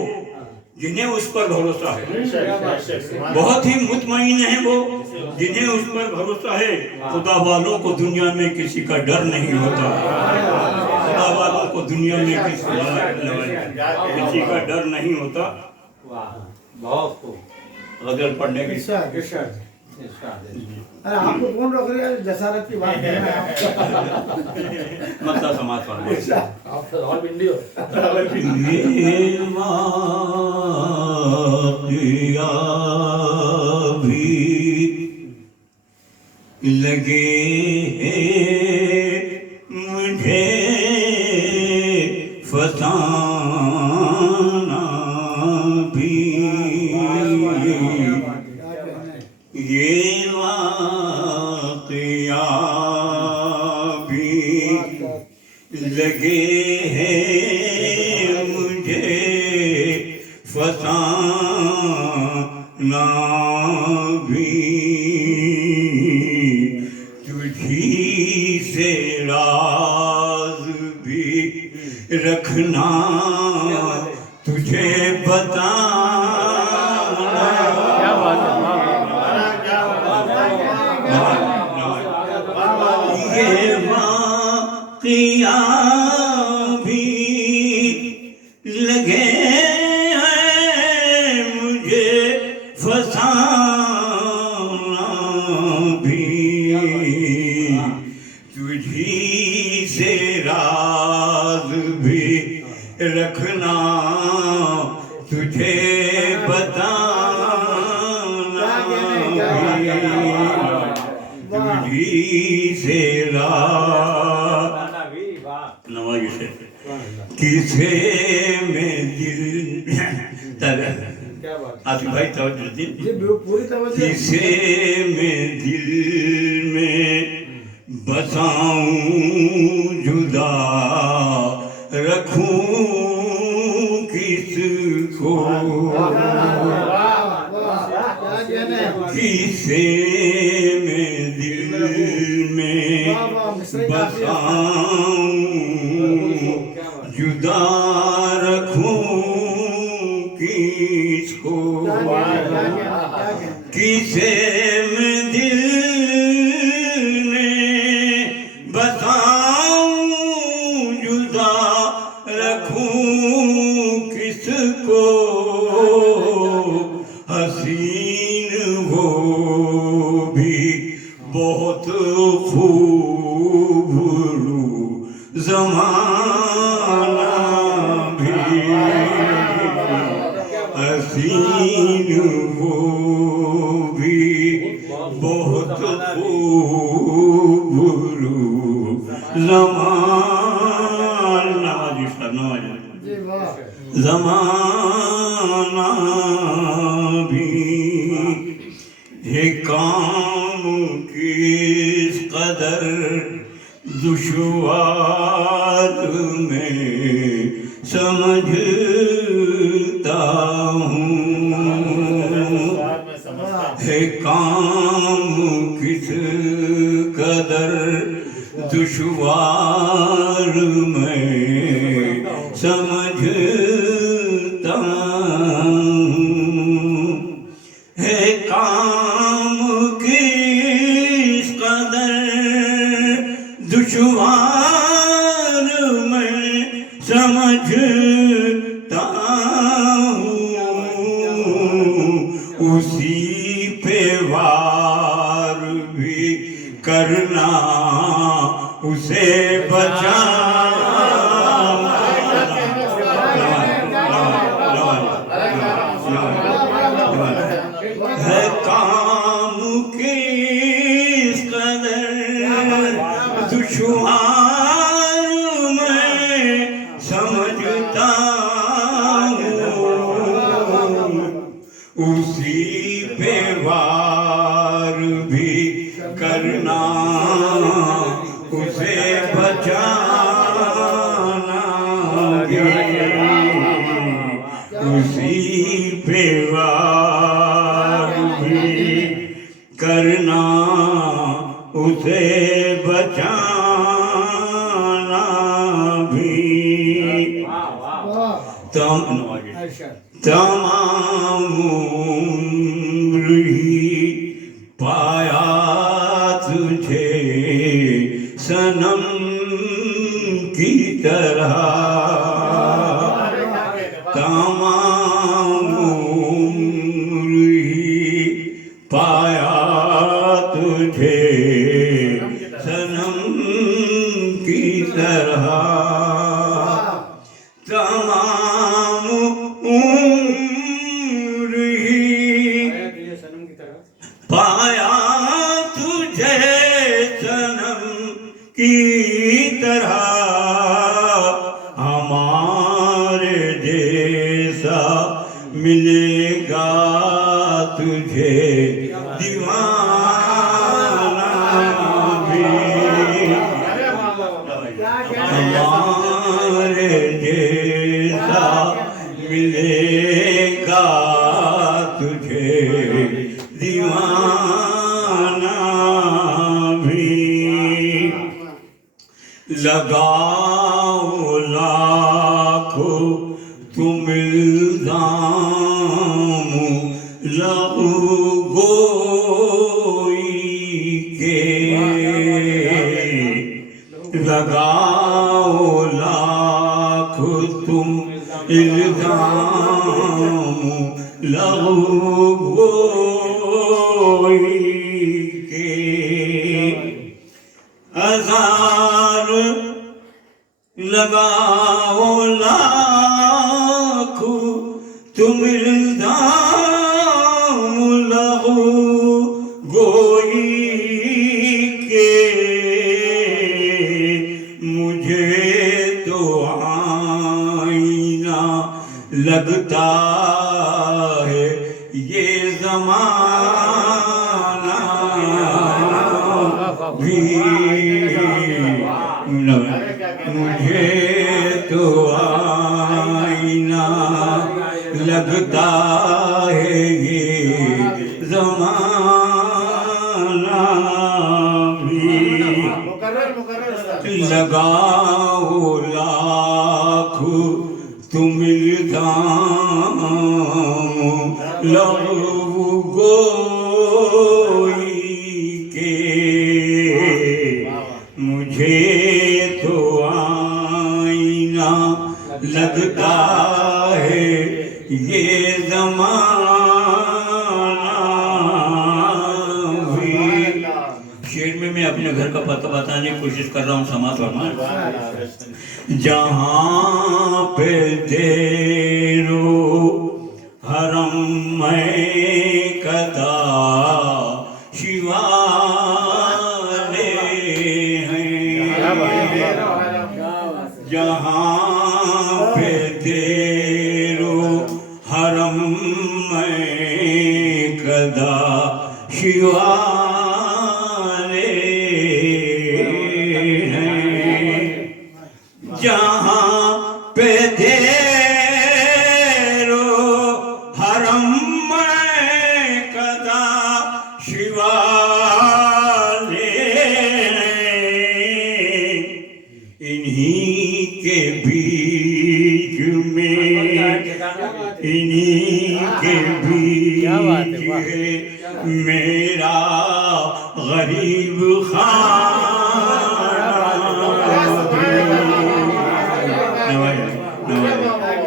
जिन्हें उस पर भरोसा है, बहुत ही मुतमईन है वो जिन्हें उस पर भरोसा है। खुदा वालों को दुनिया में किसी का डर नहीं होता। खुदा वालों को दुनिया में किसी का डर नहीं होता। बहुत खूब। गजल पढ़ने की अरे आपको कौन रोक रही है जसारत की बात करना है आप? मक्का समाज फरमाइए। आप फिर और भिंडी हो ये वाक़िया भी लगे हैं मुझे फसाना भी, ये वाक़िया भी लगे हैं मुझे फसाना भी, तुझी से राज भी रखना तुझे बताना। ये वाक़िया भी लगे हैं मुझे फसाना भी, तुझी से राज भी रखना तुझे बताना भी, तुझी से नवाज से किसे में दिल आसिफ भाई तवज्जो दी, पूरी तवज्जो। किसे में दिल में बसाऊं जुदा रखूं किसको, किसे में दिल में बसाऊं जुदा रखूं किसको, किसे में दिल में बसाऊं जुदा रखूं किसको, हसीन वो भी बहुत खूब ज़माना भी, हसीन वो भी बहुत खूब ज़माना ज़माना भी है काम किस कदर दुश्वार में समझता हूँ, है काम किस कदर दुश्वार में समझता हूँ, है काम किस कदर दुश्वार में समझता हूँ, उसी पे वार भी करना उसे है काम किस कदर दुश्वार में समझता हूँ, उसी पे वार भी करना उसे बचाना भी, उसी पे वार भी करना उसे बचाना भी, तमाम उम्र ही पाया तुझे सनम की तरह, तमाम उम्र ही पाया मिलेगा तुझे दीवाना भी, हमारे जैसा मिलेगा तुझे दीवाना भी। लगाओ लाखों तुम इल्जाम लहू गोई के, लगाओ लाख तुम इल्जाम लहू गोई के, हजार लगाओ लाख तुम इल्जाम लहू गोई के, मुझे तो आईना लगता है ये ज़माना भी, मुझे तो आईना लगता है ये ज़माना भी। लगाओ लाख तुम इल्जाम लहू गोई के, मुझे तो आईना लगता है ये ज़माना भी। शेर में मैं अपने घर का पता बताने की कोशिश कर रहा हूँ, समाज फरमाएं। जहाँ पे तेरो हरम में कदा शिवाले हैं, जहाँ पे तेरो हरम में कदा शिवाले हैं, जहाँ पे तेरो हरम में कदा शिवाले हैं, इन्हीं के बीच में, इन्हीं के बीच है मेरा गरीब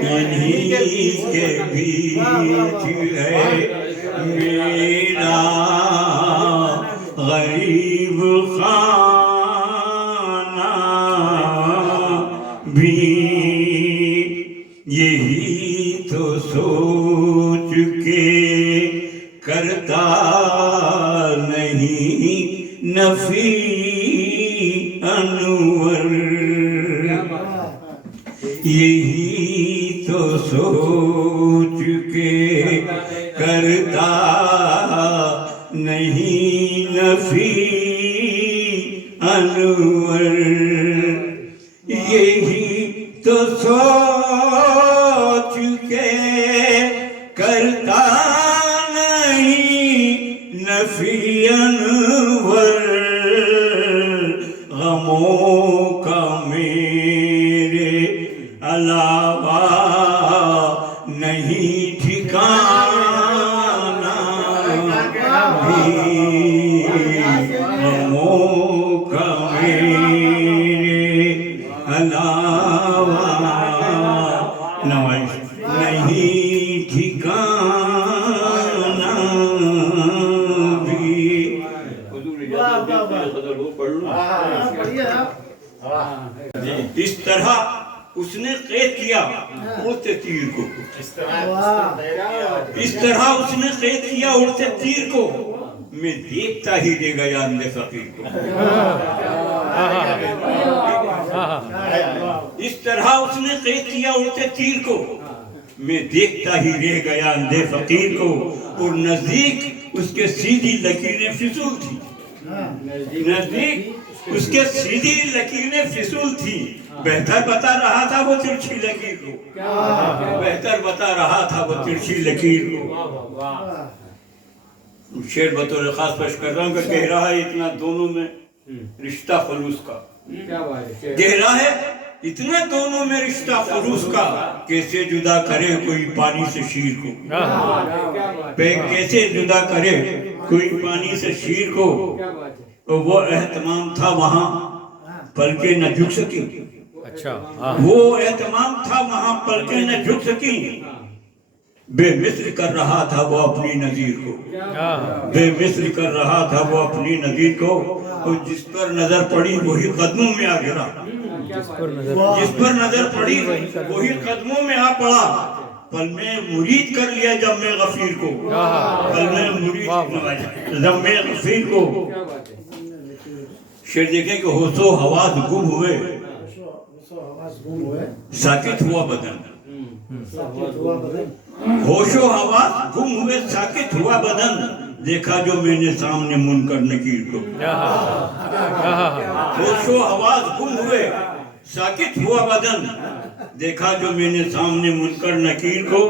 इन्हीं के बीच है मेरा गरीब खाना भी, यही तो सोच के करता नहीं नफी अनवर, यही तो सोच के करता नहीं नफी अनवर, यही तो सोच के करता नहीं नफी अनवर, गमों का मेरे अलावा नहीं ठिकाना भी, गमों का मेरे अलावा नहीं ठिकाना भी। इस तरह उसने कैद किया उड़ते तीर को, इस तरह उसने कैद किया उड़ते तीर को, मैं देखता ही रह गया अंधे फकीर को। इस तरह उसने कैद किया उड़ते तीर को, मैं देखता ही रह गया अंधे फकीर को, और नजदीक उसके सीधी लकीरें फिसूल थी। नजदीक उसके सीधी लकीरें फिसूल थी। बेहतर बता रहा था वो तिरछी लकीर को, बेहतर बता रहा था वो तिरछी लकीर को। शेर बतौर खास पेश कर रहा हूँ कि गहरा है इतना दोनों में रिश्ता खलूस का, गहरा है इतना दोनों में रिश्ता खलूस का। कैसे जुदा करे कोई पानी से शीर को, कैसे जुदा करे कोई पानी से शीर को। तो वो एहतमाम था वहाँ पलके न झुक सकी, अच्छा वो एहतमाम था वहाँ पलके न झुक सकी। बेमिस्र कर रहा था वो अपनी नजीर को, बेमिस्र कर रहा था वो अपनी नजीर को। और जिस पर नजर पड़ी वही कदमों में आ गिरा, जिस पर नजर पड़ी वही कदमों में आ पड़ा। पल में मुरीद कर लिया जब मैं गफीर को, पल में मुरीद जब मैं गफीर को। शेर देखें कि होशो हवास गुम हुए, साकित हुआ बदन, होशो हवास गुम हुए साकित हुआ बदन। देखा जो मैंने सामने मुनकर नकीर को, होशो हवास गुम हुए साकित हुआ बदन। देखा जो मैंने सामने मुनकर नकीर को।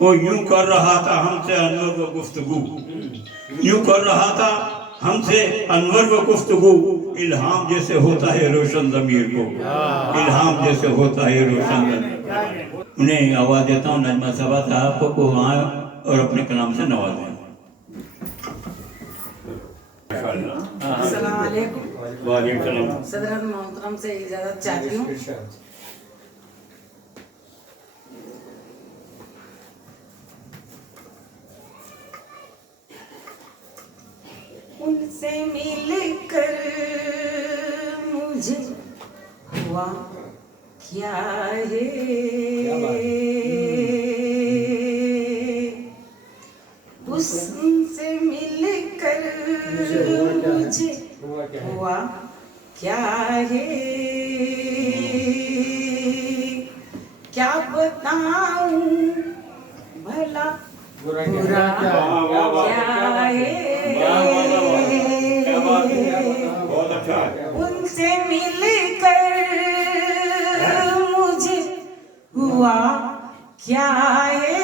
वो यूं कर रहा था हमसे अनवर व गुफ्तगू, यूं कर रहा था हमसे अनवर व गुफ्तगू। इल्हाम जैसे होता है रोशन ज़मीर को, इल्हाम जैसे होता है रोशन ज़मीर। उन्हें आवाज़ देता हूँ नजमा सबा साहब को वहाँ और अपने कलाम से नवाजें। अस्सलाम वालेकुम। वालेकुम सलाम। सदर मोहतरम से इजाज़त चाहती हूँ। उनसे मिलकर मुझे हुआ क्या है, उससे मिलकर मुझे हुआ क्या है। क्या बताऊं भला बुरा क्या है। उनसे मिलकर मुझे हुआ क्या है।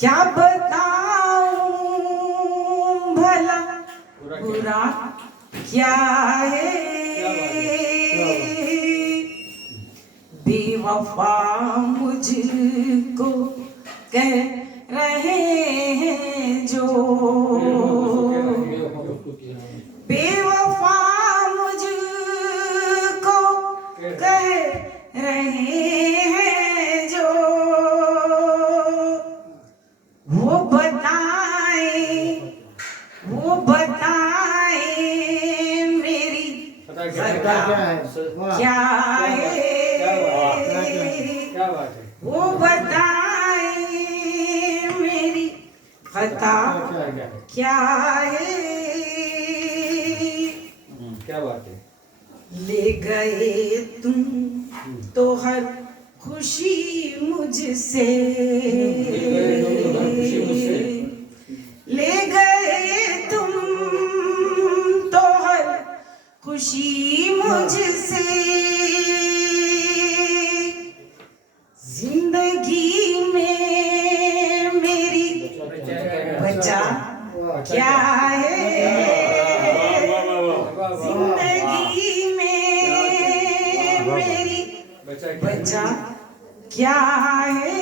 क्या बताऊं भला बुरा क्या है। बेवफा मुझको कह रहे हैं जो, बेवफा मुझको कह रहे हैं जो। वो बताए मेरी खता क्या है। वो बताए मेरी खता क्या है। क्या बात है। ले गए तुम तो हर खुशी मुझसे, ले गए तुम तो हर खुशी मुझसे। जिंदगी में मेरी बचा क्या है। जिंदगी में मेरी बचा क्या है।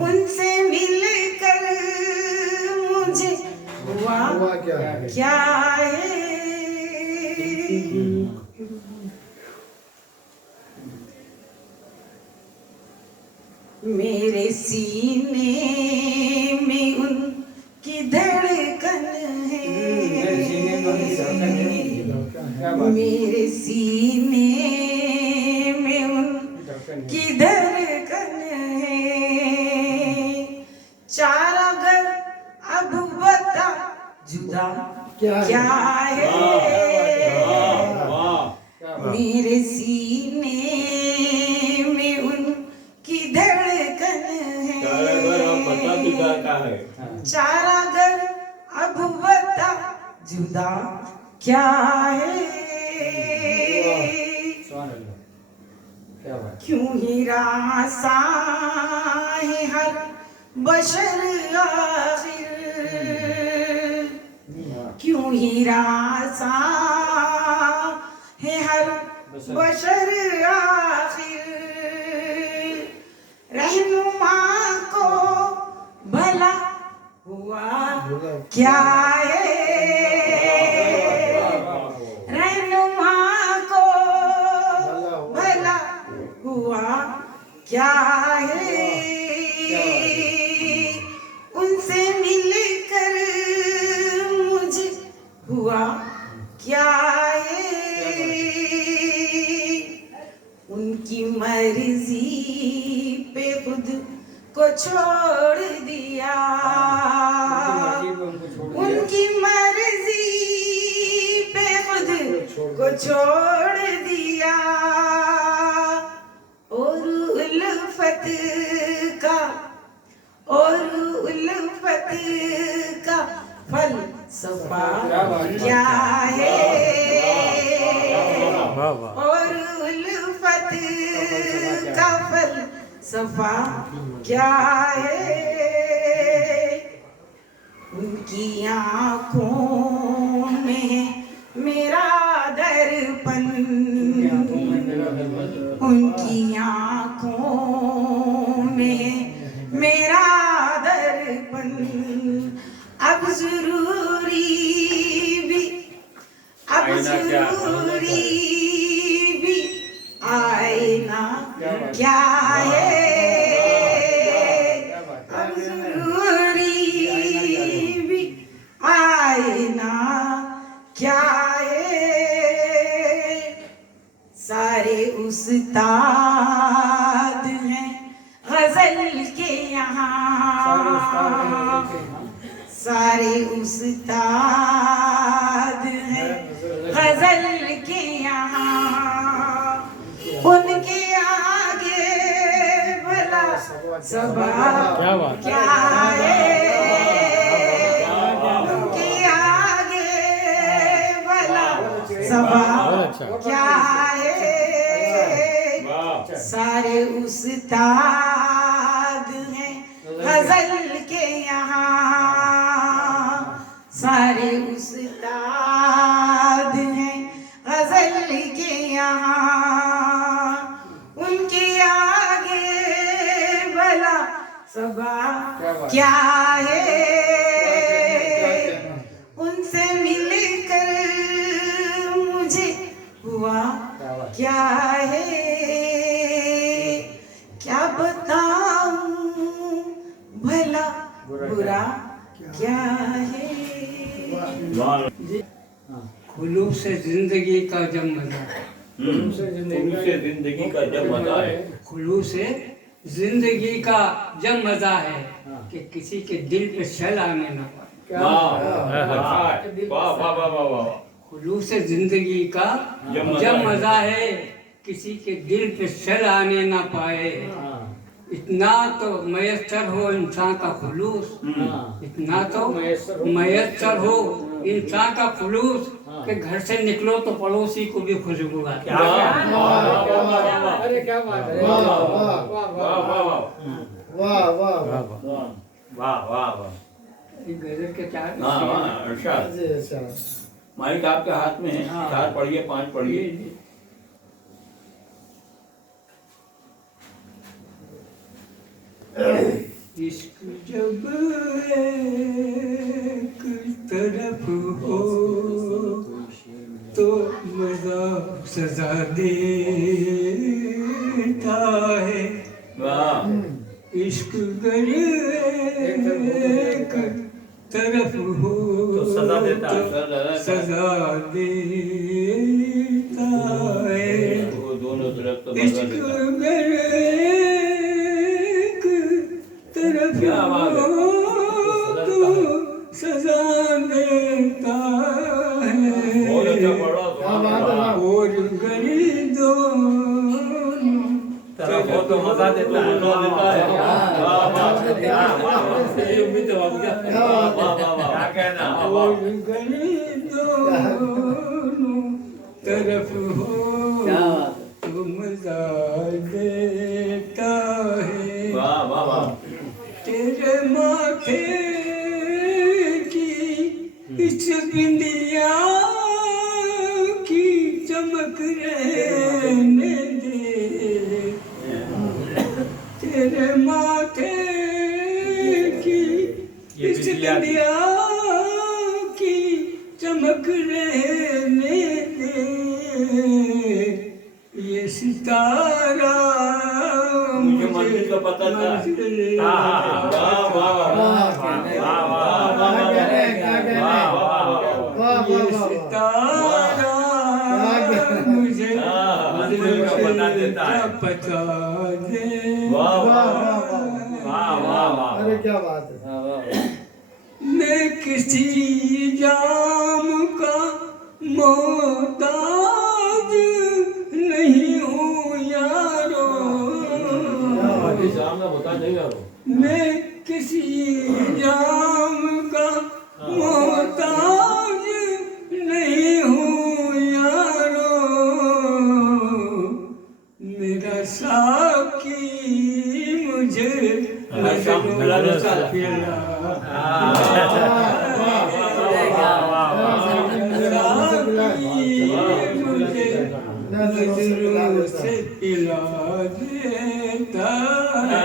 उनसे मिलकर मुझे हुआ क्या है। मेरे सीने में उनकी धड़कन है, मेरे सीने में उनकी धड़कन है। चार अगर अब बता जुदा क्या है। मेरे सीने में उनकी धड़कन है। चारा घर अब बता जुदा क्या है। क्यों ही रासा है हर बशर आखिर, क्यों ही रासा है हर बशर आखिर। रहनुमा को भला हुआ क्या है, रहनुमा को भला हुआ क्या है। उनसे मिलकर मुझे हुआ क्या है। उनकी मर्जी पे खुद को छोड़ दिया, उनकी मर्जी पे खुद को छोड़ दिया। और उल्फत का, और उल्फत का फलसफा क्या है। और उल्फत का फलसफा क्या है। उनकी आँखों में मेरा दर्पण, उनकी आँखों में मेरा दर्पण। अब जरूरी भी, अब जरूरी भी आईना क्या है। अब जरूरी भी आईना क्या है। सारे उस्ताद हैं गजल के यहाँ, सारे उस्ताद हैं गजल के यहाँ। उनके आगे भला सबा क्या है। उनके आगे भला सबा क्या है। सारे उस्ताद हैं गजल के यहाँ, सारे उस्ताद हैं गजल के यहाँ। उनके आगे भला सबा क्या है। उनसे मिलकर मुझे हुआ क्या है। क्या बताऊं भला बुरा क्या है। खुलूस से जिंदगी का जब मजा है, जिंदगी का जब मजा है, खुलूस से जिंदगी का जब मजा है कि किसी के दिल पे शल आने ना पाए। वाह वाह वाह वाह वाह। खुलूस से जिंदगी का जब मजा है किसी के दिल पे शल आने ना पाए। इतना तो मयस्सर हो इंसान का खुलूस, इतना तो मयस्सर हो इंसान का खुलूस कि घर से निकलो तो पड़ोसी को भी खुशबू आती है। अरे क्या बात है। वाह वाह वाह वाह। गजल के चार अच्छा माइक आपके हाथ में है, 4 पढ़िए 5 पढ़िए। इश्क जब एक तरफ हो तो मजा सजा देता है। इश्क गर एक तरफ हो तो सजा देता है। सजा देता है। दोनों तरफ तो मजा इश्क देता है। गर एक तरफ क्या बात है। हो तो सजा देता है। बहुत अच्छा पढ़ा। और गरीब तो मजा देता है। मजा देता है। वाह, वाह, ये उम्मीद है बाबू क्या? वाह, वाह, वाह, वाह। क्या कहना? और गली दोनों तरफ हो तो मजा देता है। वाह, वाह, वाह। तेरे माथे की इस बिंदिया की चमक रहने दे, तेरे माथे की इस बिंदिया की चमक रहने दे, ये सितारा मुझे मंजिल का पता था। वाह, वाह, वाह, वाह। ये सितारा मुझे मंजिल का पता देता है। पता दे। वाह, वाह, वाह। अरे क्या बात है। मैं किसी जाम का मोहताज नहीं हूँ यारो, मैं किसी जाम का मोहताज नहीं हूँ यारो, मेरा साकी मुझे नजरों से पिला, मुझे नजरों से पिला देता है।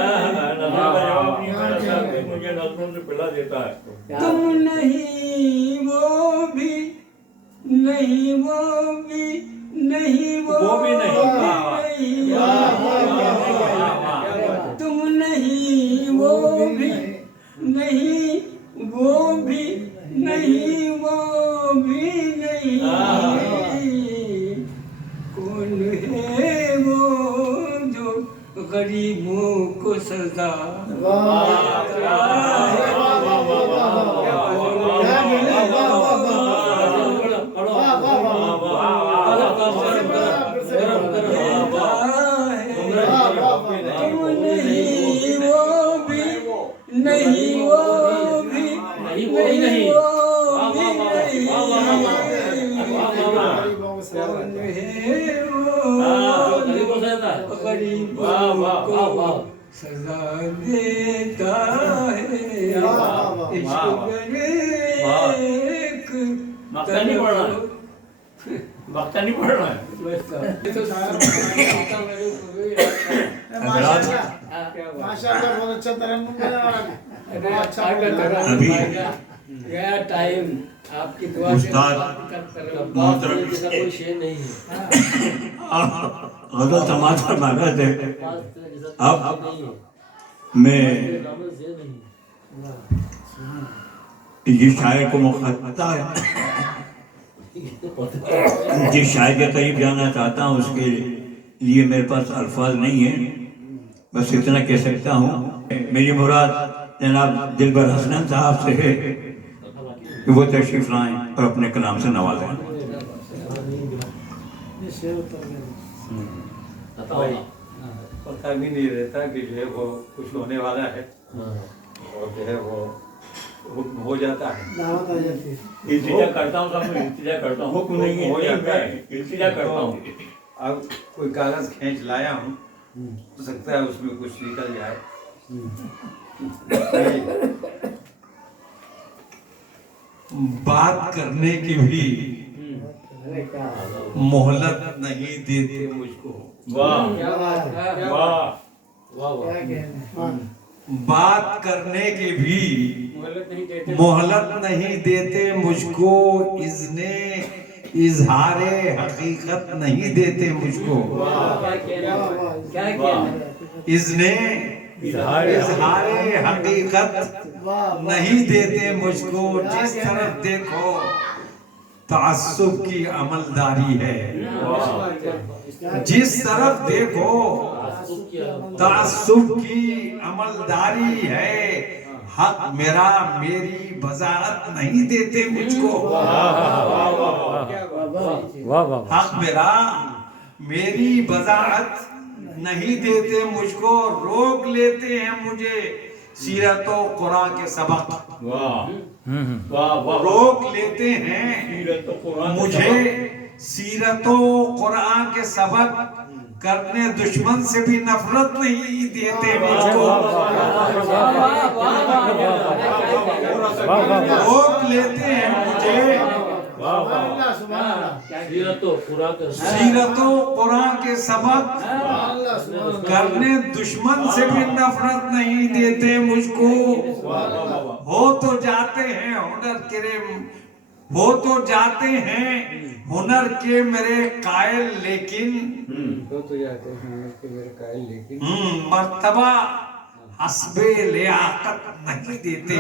मुझे नजरों से पिला देता है। तुम नहीं वो भी नहीं, वो भी नहीं, वो भी नहीं। तुम नहीं वो भी नहीं, वो भी नहीं, वो भी नहीं, कौन है वो जो गरीबों को सजा नहीं, वो भी नहीं, वो भी नहीं, गरीबों को सजा देता है। मक्का नहीं पड़ रहा है। मक्का नहीं पड़ रहा है। माशाल्लाह बहुत अच्छा तरन्नुम है। अभी गया टाइम आपकी दुआ से उस्ताद मोहतरम कोई शेर नहीं है। गजल समाज फरमा थे। अब मैं जिस शायर को मुखाता है, जिस शायर के करीब जाना चाहता हूँ, उसके लिए मेरे पास अल्फाज नहीं है। बस इतना कह सकता हूँ, मेरी मुराद जनाब दिलबर हसनैन साहब से है कि वो तशरीफ लाएं और अपने कलाम से नवाजें। पता भी नहीं रहता कि जो है वो कुछ होने वाला है और जो है वो हुक्म हो जाता है। दावत आ जाती है। इल्तिजा करता हूँ, सब इल्तिजा करता हूँ। हुक्म नहीं है, हो जाता है। इल्तिजा करता हूँ। अब कोई कागज खींच लाया हूँ, हो सकता है उसमें कुछ निकल जाए। बात करने की भी मोहलत नहीं देते मुझको, वाह, वाह, बात करने की भी मोहलत नहीं देते मुझको, इज़ने इजहारे हकीकत नहीं देते मुझको, इज़ने इजहारे हकीकत नहीं देते मुझको। जिस तरफ देखो तासुब की अमलदारी है, जिस तरफ देखो तासुब की अमलदारी है, हक मेरा मेरी वजाहत नहीं देते मुझको, हक मेरा मेरी वजाहत नहीं देते मुझको, रोक लेते हैं मुझे सीरत व कुरान के सबक। वाह वाह वाह। रोक लेते हैं सीरत व कुरान के मुझे सीरत व कुरान के सबक करने, दुश्मन से भी नफरत नहीं देते मुझको। रोक लेते हैं मुझे सीरत कुरान के सबक करने, दुश्मन से भी नफरत नहीं देते मुझको। हो तो जाते हैं हुनर के, हो तो जाते हैं हुनर के मेरे कायल, लेकिन मर्तबा हस्बे लियाकत नहीं देते।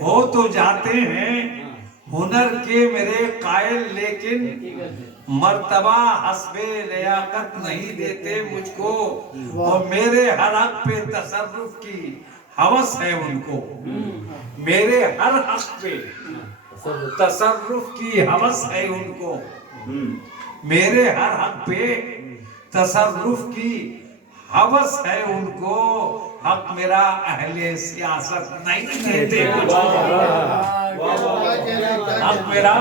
हो तो जाते हैं हुनर के मेरे कायल, लेकिन मर्तबा हस्बे लियाकत नहीं देते मुझको। और मेरे हर हक पे तसर्रुफ की हवस है उनको, मेरे हर हक पे तसर्रुफ की हवस है उनको, मेरे हर हक पे तसर्रुफ की हवस है उनको। हक मेरा अहले सियासत नहीं देते मुझको, हक मेरा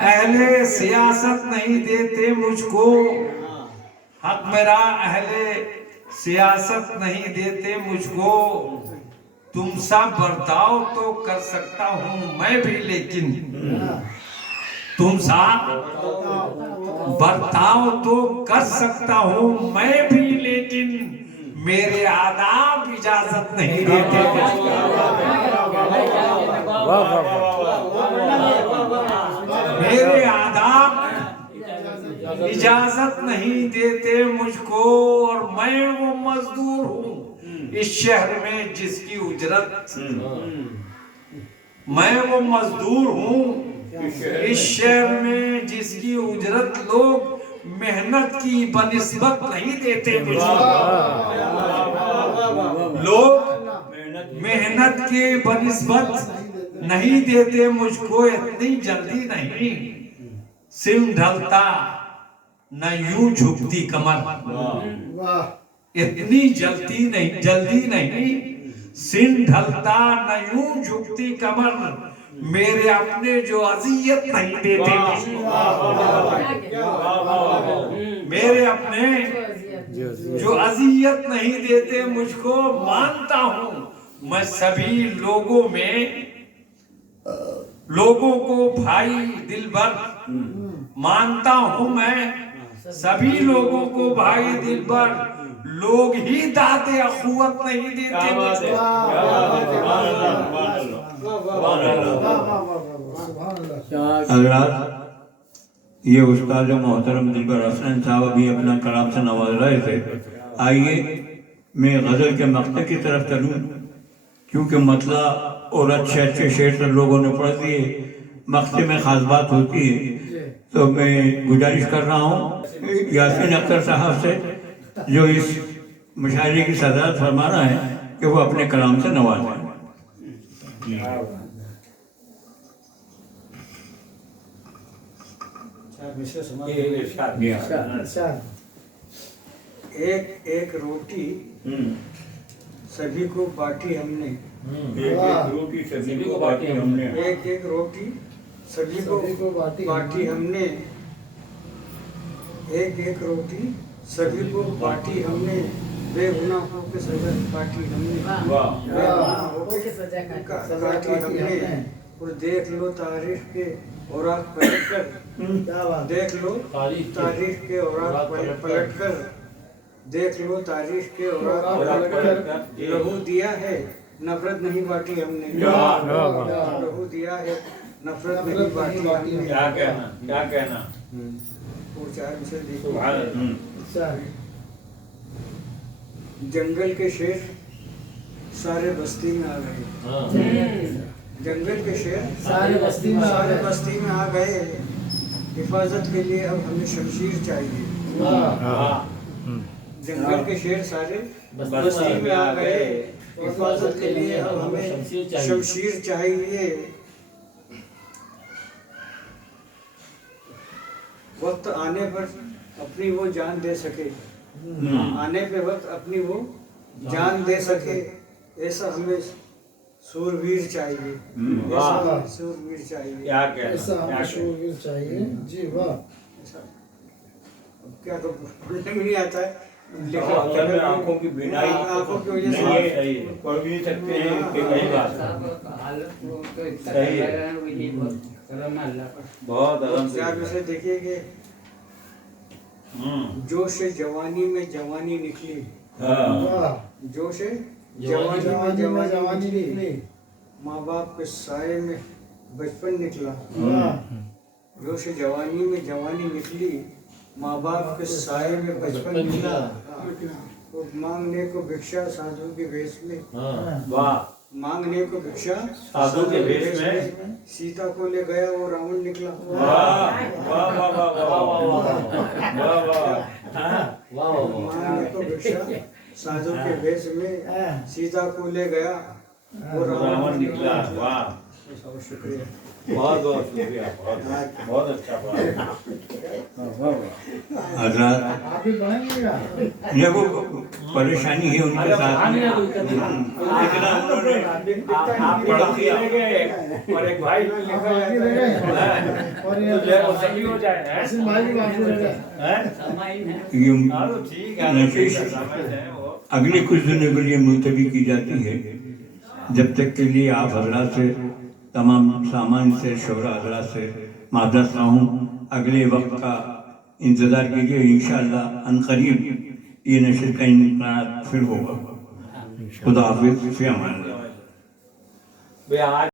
अहले सियासत नहीं देते मुझको, हक मेरा अहले सियासत नहीं देते मुझको। तुम सा बर्ताव तो कर सकता हूँ मैं भी, लेकिन तुम सा बर्ताव तो कर सकता हूँ मैं भी, लेकिन मेरे आदाब इजाजत नहीं देते। मेरे आदाब इजाजत नहीं देते मुझको। और मैं वो मजदूर हूँ इस शहर में जिसकी उजरत, मैं वो मजदूर हूँ इस शहर में जिसकी उजरत लोग मेहनत की बनिस्बत नहीं देते मुझको। लोग मेहनत के बनिस्बत नहीं देते मुझको। इतनी जल्दी नहीं सिम ढलता न यूं झुकती कमर, इतनी जल्दी नहीं सिन ढलता न यूं झुकती कमर। मेरे अपने जो अजियत नहीं देते मुझको, मेरे अपने जो अजियत नहीं देते मुझको। मानता हूँ मैं सभी लोगों में, लोगों को भाई दिलबर, मानता हूँ मैं सभी लोगों को भाई दिलबर। लोग ही दादे अखुवत नहीं देते मुझको। हज़रात, ये उस्ताद मोहतरम दिलबर हसन साहब अभी अपना कलाम से नवाज रहे थे। आइए मैं गज़ल के मकते की तरफ चलूँ, क्योंकि मतला और अच्छे अच्छे शेर तो लोगों ने पढ़ दिए, मकते में ख़ास बात होती है। तो मैं गुजारिश कर रहा हूँ यासीन अख्तर साहब से, जो इस मुशायरे की सदारत फरमा रहा है, कि वो अपने कलाम से नवाजें। एक एक रोटी सभी को बांटी हमने, एक रोटी सभी को बांटी हमने, एक एक रोटी सभी को बांटी हमने, एक एक रोटी सभी को बांटी हमने। बेगुनाहों के सजा काटी हमने, बेगुनाहों के सजा काटी हमने। और देख लो तारीख के औरात पलट कर, देख लो तारीख के औरात पलट कर, देख लो तारीख के औरात पलट कर। लहू दिया है नफरत नहीं बांटी हमने, लहू दिया है नफरत नहीं बांटी हमने। क्या कहना और चार विषय देखो। जंगल के शेर सारे बस्ती में आ गए, जंगल के शेर सारे बस्ती में आ गए। हिफाजत के लिए अब हमें शमशीर चाहिए। जंगल के शेर सारे बस्ती में आ गए, हिफाजत के लिए अब हमें शमशीर चाहिए। वक्त आने पर अपनी वो जान दे सके, आने पे वक्त अपनी वो जान दे सके, ऐसा हमें सूरवीर चाहिए, ऐसा हमें सूरवीर चाहिए। क्या कहना, ऐसा क्या हमें कहना। शूरवीर चाहिए जी वाह। ऐसा अब क्या तो बोलने में नहीं आता है, देखो असल में आंखों की बीनाई आंखों की वजह से नहीं है, सही है, पढ़ भी नहीं सकते हैं कि नहीं बात सही है। बहुत आराम से क्या विषय देखिए कि जोश जवानी में जवानी निकली, वाह। जोश जवानी में जवानी जवानी निकली। माँ बाप के साए में बचपन निकला, वाह। जोश जवानी में जवानी निकली, माँ बाप के साए में बचपन निकला। वो मांगने को भिक्षा साधु के वेश में, वाह, मांगने को भिक्षा साधु के वेश में सीता को ले गया वो रावण निकला। वाह वाह वाह वाह वाह वाह वाह। मांगने को भिक्षा साधु के वेश में सीता को ले गया वो रावण निकला। वाह, बहुत शुक्रिया। बहुत बहुत शुक्रिया, बहुत बहुत अच्छा बात। हजरत आप भी पढ़ेंगेगा? ये वो परेशानी है उनके साथ में। आप पढ़ोसी रह गए और एक भाई आप बाकी रह गए और ये तो जो है वो सही हो जाए हैं? हसीन भाई भी बाकी रह गए। ये हाँ तो ठीक है, नशीश समझ है वो। अगले कुछ दिनों के लिए मुलतवी की जाती है, जब तक के लिए आप हजरात से, तमाम सामान से, शोरा हजरात से मादरत ख़्वाह हूँ। अगले वक्त का इंतज़ार कीजिए, इंशाअल्लाह अनक़रीब ये नशर का इनक़ाद फिर होगा। खुदा हाफ़िज़, फ़ी अमान अल्लाह। वे आज